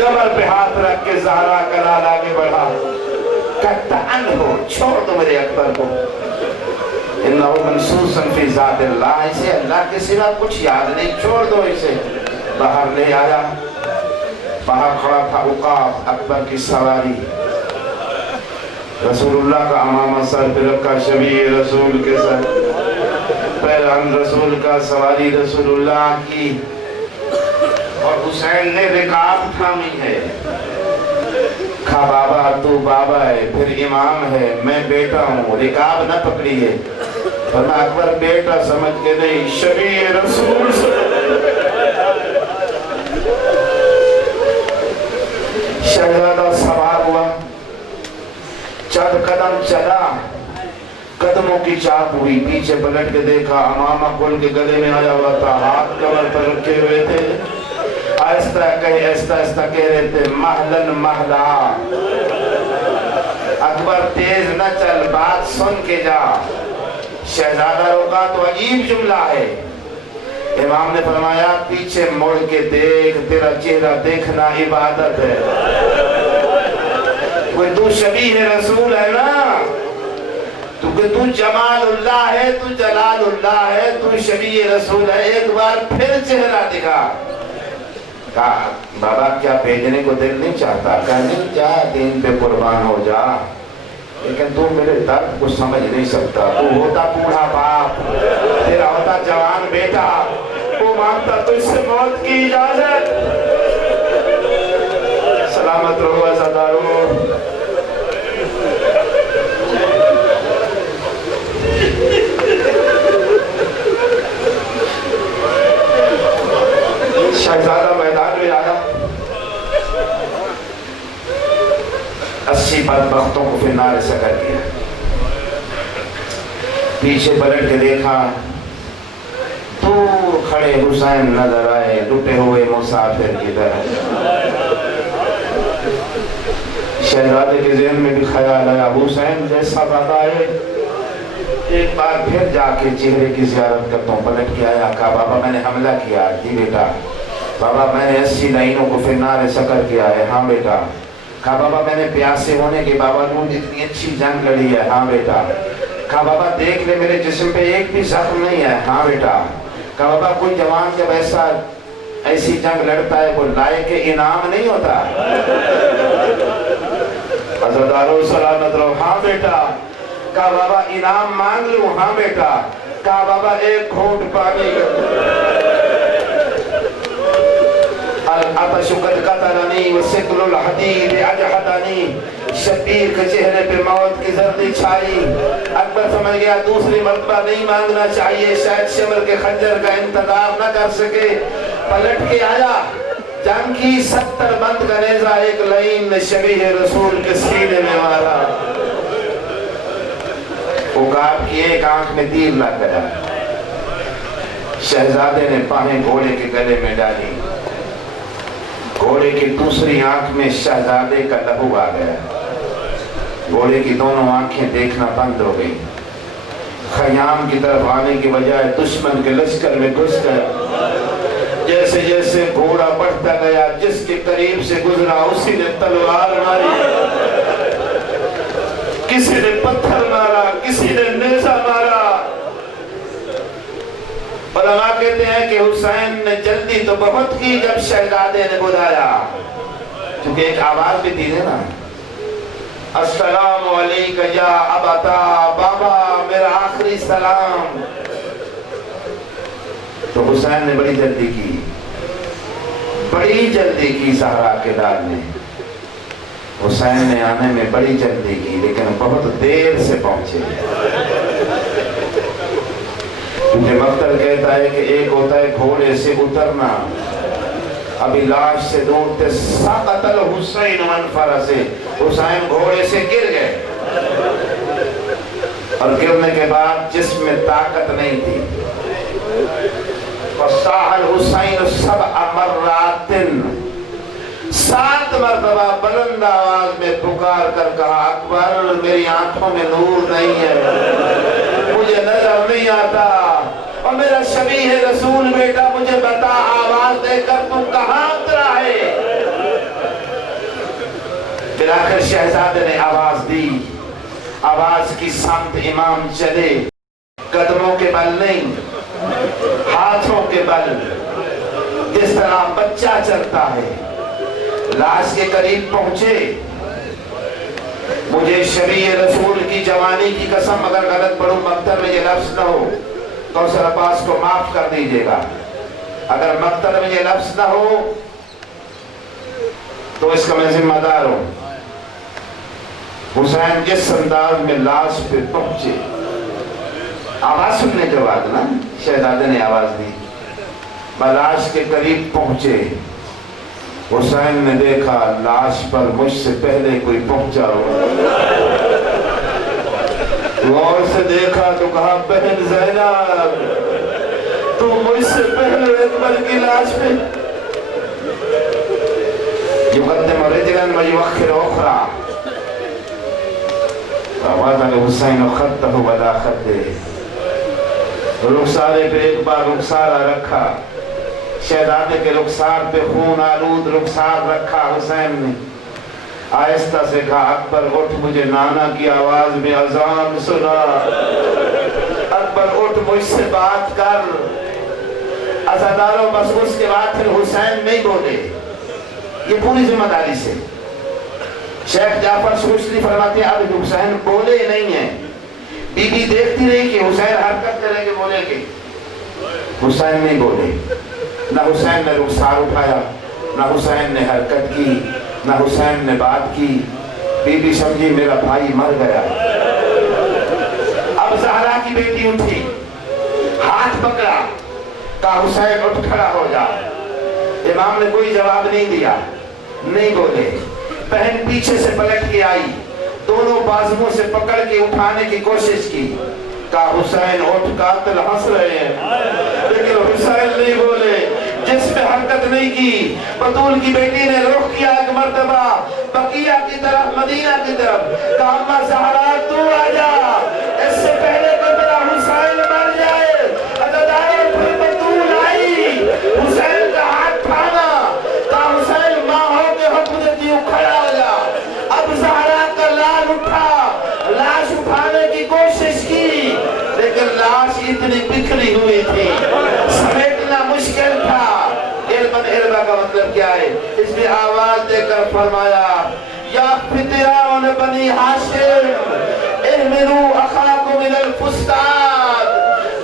کمر پہ ہاتھ رکھ کے زہرا کا لال آگے بڑھا، کہتا انہو چھوڑ دو میرے اکبر کو، انہو منصوصاً فی ذات اللہ، اسے اللہ کے سوا کچھ یاد نہیں، چھوڑ دو اسے۔ باہر لے آیا، باہر کھڑا تھا عقاب، اکبر کی سواری، رسول اللہ کا امامہ سر پہ رکھا، شبیہ رسول کے سر، پیرہن رسول کا، سواری رسول اللہ کی، اور حسین نے رکاب تھامی ہے۔ کہا بابا تو بابا ہے، پھر امام ہے، میں بیٹا ہوں، رکاب نہ پکڑی ہے۔ فرمایا اکبر بیٹا سمجھ کے نہیں، شبیہ رسول شہزادہ سوار ہوا، چند قدم چلا، قدموں کی چاپ ہوئی، پیچھے پلٹ کے دیکھا، امامہ کھول کے گلے میں آیا ہوا تھا، ہاتھ کمر پر رکھے ہوئے تھے، آہستہ آہستہ کہہ رہے تھے محلن محلا، اکبر تیز نہ چل، بات سن کے جا۔ شہزادہ روکا تو عجیب جملہ ہے، امام نے فرمایا پیچھے مڑ کے دیکھ، تیرا چہرہ دیکھنا عبادت ہے۔ کوئی تو شبیہ رسول ہے نا، تو جمال اللہ ہے، تو جلال اللہ ہے، تو شبیہ رسول ہے، ایک بار پھر چہرہ دکھا۔ کہا بابا کیا بھیجنے کو دل نہیں چاہتا؟ کہا نہیں، جا دین پہ قربان ہو جا، لیکن تو میرے درد کو سمجھ نہیں سکتا۔ تو ہوتا بوڑھا باپ، تیرا ہوتا جوان بیٹا، وہ مانگتا تجھ سے موت کی اجازت۔ سلامت رہو عزادارو۔ شہزادہ میدان میں آیا، 80 بدبختوں کو پھر نعرے سے کر دیا۔ پیچھے پلٹ کے دیکھا، دور کھڑے حسین نظر آئے، لٹے ہوئے مسافر کی طرح۔ شہزادے کے ذہن میں بھی خیال آیا، حسین جیسا بابا ہے، ایک بار پھر جا کے چہرے کی زیارت کرتا ہوں۔ پلٹ کے آیا، کہا بابا میں نے حملہ کیا۔ جی بیٹا۔ بابا میں نے 80 لائنوں کو پھر نعرے سکر کیا ہے۔ ہاں بیٹا۔ کہا بابا میں نے پیاسے ہونے کے باوجود اتنی اچھی جنگ لڑی ہے۔ ہاں بیٹا۔ کہا بابا دیکھ لے میرے جسم پہ ایک بھی زخم نہیں ہے۔ ہاں بیٹا۔ کہا بابا کوئی جوان جب ایسی جنگ لڑتا ہے وہ لائق انعام نہیں ہوتا؟ عزادارو سلامت رہو۔ ہاں بیٹا۔ کہا بابا انعام مانگ لوں؟ ہاں بیٹا۔ کہا بابا ایک گھونٹ پانی۔ العطش قد قتلنی وسقل الحدید اجحدنی، شبیر کے چہرے پہ موت کی زردی چھائی۔ اکبر سمجھ گیا دوسری مرتبہ نہیں مانگنا چاہیے، شاید شمر کے خنجر کا انتظار نہ کر سکے۔ پلٹ کے آیا، جنگ کی 70 بند کا نیزہ ایک لائن نے شبیہ رسول کے سینے میں مارا۔ عقاب کی ایک آنکھ میں تیر لگ گیا۔ شہزادے نے باہیں گھوڑے کے گلے میں ڈالی، گھوڑے کی دوسری آنکھ میں شہزادے کا لہو آ گیا۔ گھوڑے کی دونوں آنکھیں دیکھنا بند ہو گئی۔ خیام کی طرف آنے کی بجائے دشمن کے لشکر میں گھس گیا۔ جیسے جیسے گھوڑا بڑھتا گیا، جس کے قریب سے گزرا اسی نے تلوار ماری، کسی نے پتھر مارا، کسی نے نیزہ مارا۔ علماء کہتے ہیں کہ حسین نے جلدی تو بہت کی جب شہزادے نے بلایا، چونکہ ایک آواز بھی دی ہے نا، السلام علیکہ یا ابتا، بابا میرا آخری سلام۔ تو حسین نے بڑی جلدی کی، بڑی جلدی کی زہرا کے لال نے۔ حسین نے آنے میں بڑی جلدی کی لیکن بہت دیر سے پہنچے۔ کیونکہ مقتل کہتا ہے کہ ایک ہوتا ہے گھوڑے سے اترنا، ابھی لاش سے دور تھے، سقط الحسین من فرسہ، حسین گھوڑے سے گر گئے، اور گرنے کے بعد جسم میں طاقت نہیں تھی۔ فصاح الحسین 7 مرات، 7 مرتبہ بلند آواز میں پکار کر کہا، اکبر میری آنکھوں میں نور نہیں ہے، مجھے نظر نہیں آتا، اور میرا شبیہ رسول بیٹا مجھے بتا آواز دے کر تو کہاں اترا ہے؟ پھر آخر شہزادے نے آواز دی، آواز کی سمت امام چلے، قدموں کے بل نہیں، ہاتھوں کے بل، جس طرح بچہ چلتا ہے۔ لاش کے قریب پہنچے، مجھے شبیہ رسول کی جوانی کی قسم اگر غلط پڑھوں مقتل میں یہ لفظ نہ ہو تو اس عباس کو معاف کر دیجئے گا، اگر مقتل میں یہ لفظ نہ ہو تو اس کا میں ذمہ دار ہوں۔ حسین جس انداز میں لاش پہ پہنچے، آواز سننے کے بعد نا شہزادے نے آواز دی، لاش کے قریب پہنچے، حسین نے دیکھا لاش پر مجھ سے پہلے کوئی پہنچا ہوا، غور سے دیکھا تو کہا بہن زینب تو مجھ سے پہلے اکبر کی لاش پہ، یقدم رجلا ویؤخر اخرى، ووضع الحسین خطه ولا خده، رخسارے پہ ایک بار رخسارہ رکھا، شہزادے کے رخسار پہ خون آلود رخسار رکھا حسین نے، آہستہ سے کہا اکبر اٹھ مجھے نانا کی آواز میں اذان سنا، اکبر اٹھ مجھ سے بات کر۔ عزاداروں بس اس کے بعد پھر حسین نہیں بولے، یہ پوری ذمہ داری سے۔ شیخ جعفر سوچتی فرماتے اب حسین بولے نہیں ہیں، بی بی دیکھتی رہی کہ حسین حرکت کریں گے بولے گے، حسین نہیں بولے، نہ حسین نے رخسار اٹھایا، نہ حسین نے حرکت کی، نہ حسین نے بات کی۔ بی بی سمجھی میرا بھائی مر گیا۔ اب زہرا کی بیٹی اٹھی، ہاتھ پکڑا، کہا حسین اٹھ کھڑا ہو جا۔ امام نے کوئی جواب نہیں دیا، نہیں بولے۔ بہن پیچھے سے پلٹ کے آئی، دونوں بازوؤں سے پکڑ کے اٹھانے کی کوشش کی، کہا حسین اٹھ، قاتل ہنس رہے ہیں، لیکن حسین نہیں بولے، جسم میں حرکت نہیں کی۔ بطول کی بیٹی نے رخ کیا ایک مرتبہ بقیہ کی طرف، مدینہ کی طرف، کہا اماں زہرا تو آ جا، اس سے پہلے کہ میرا حسین مر جائے۔ عزاداروں پھر بطول آئی، حسین کا ہاتھ تھاما، کہا حسین ماں ہو کے حکم دیتی ہوں کھڑا ہو جا۔ اب زہرا کا لال اٹھا، لاش اٹھانے کی کوشش کی، لیکن لاش اتنی بکھری ہوئی تھی، سمیٹنا مشکل تھا۔ اربا کا مطلب کیا ہے؟ اس نے آواز دے کر فرمایا یا فتیان بنی ہاشم احملوا اخاکم من الفستاد،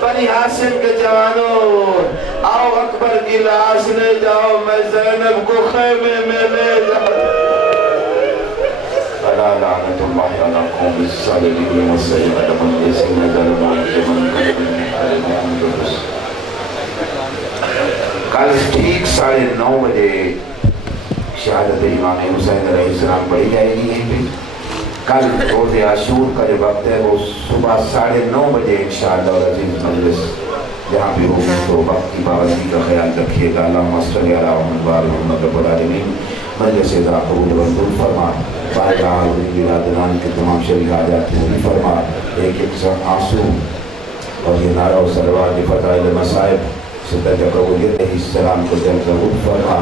بنی ہاشم کے جوانوں آؤ اکبر کی لاش لے جاؤ، میں زینب کو خیمے میں لے جاؤ۔ الا لعنت اللہ علی قوم الصالحین والسیئات من یسین ظلمان من کل ٹھیک 9:30 بجے شہادت امام حسین علیہ السلام پڑھی جائے گی یہیں پہ۔ کل روز عاشور کا جو وقت ہے وہ صبح 9:30 بجے انشاءاللہ العزیز مجلس جہاں بھی ہو، تو وقت کی پابندی کا خیال رکھیے گا۔ اللہم صلی علی محمد رب العالمین۔ مجلس ذرا قبول منظور فرما، بارگاہ برادران کے تمام شریک حاجات پوری فرما۔ ایک سب آنسو اور یہ نعرہ و صلوات فضائل مصائب صدق قبولیت السلام کو جل ضرور فرما۔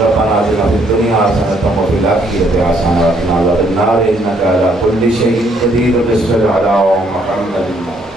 ربنا آتنا فی الدنیا حسنۃ وفی الآخرۃ حسنۃ وقنا عذاب النار انک علی کل شیء قدیر۔ صلی علی محمد۔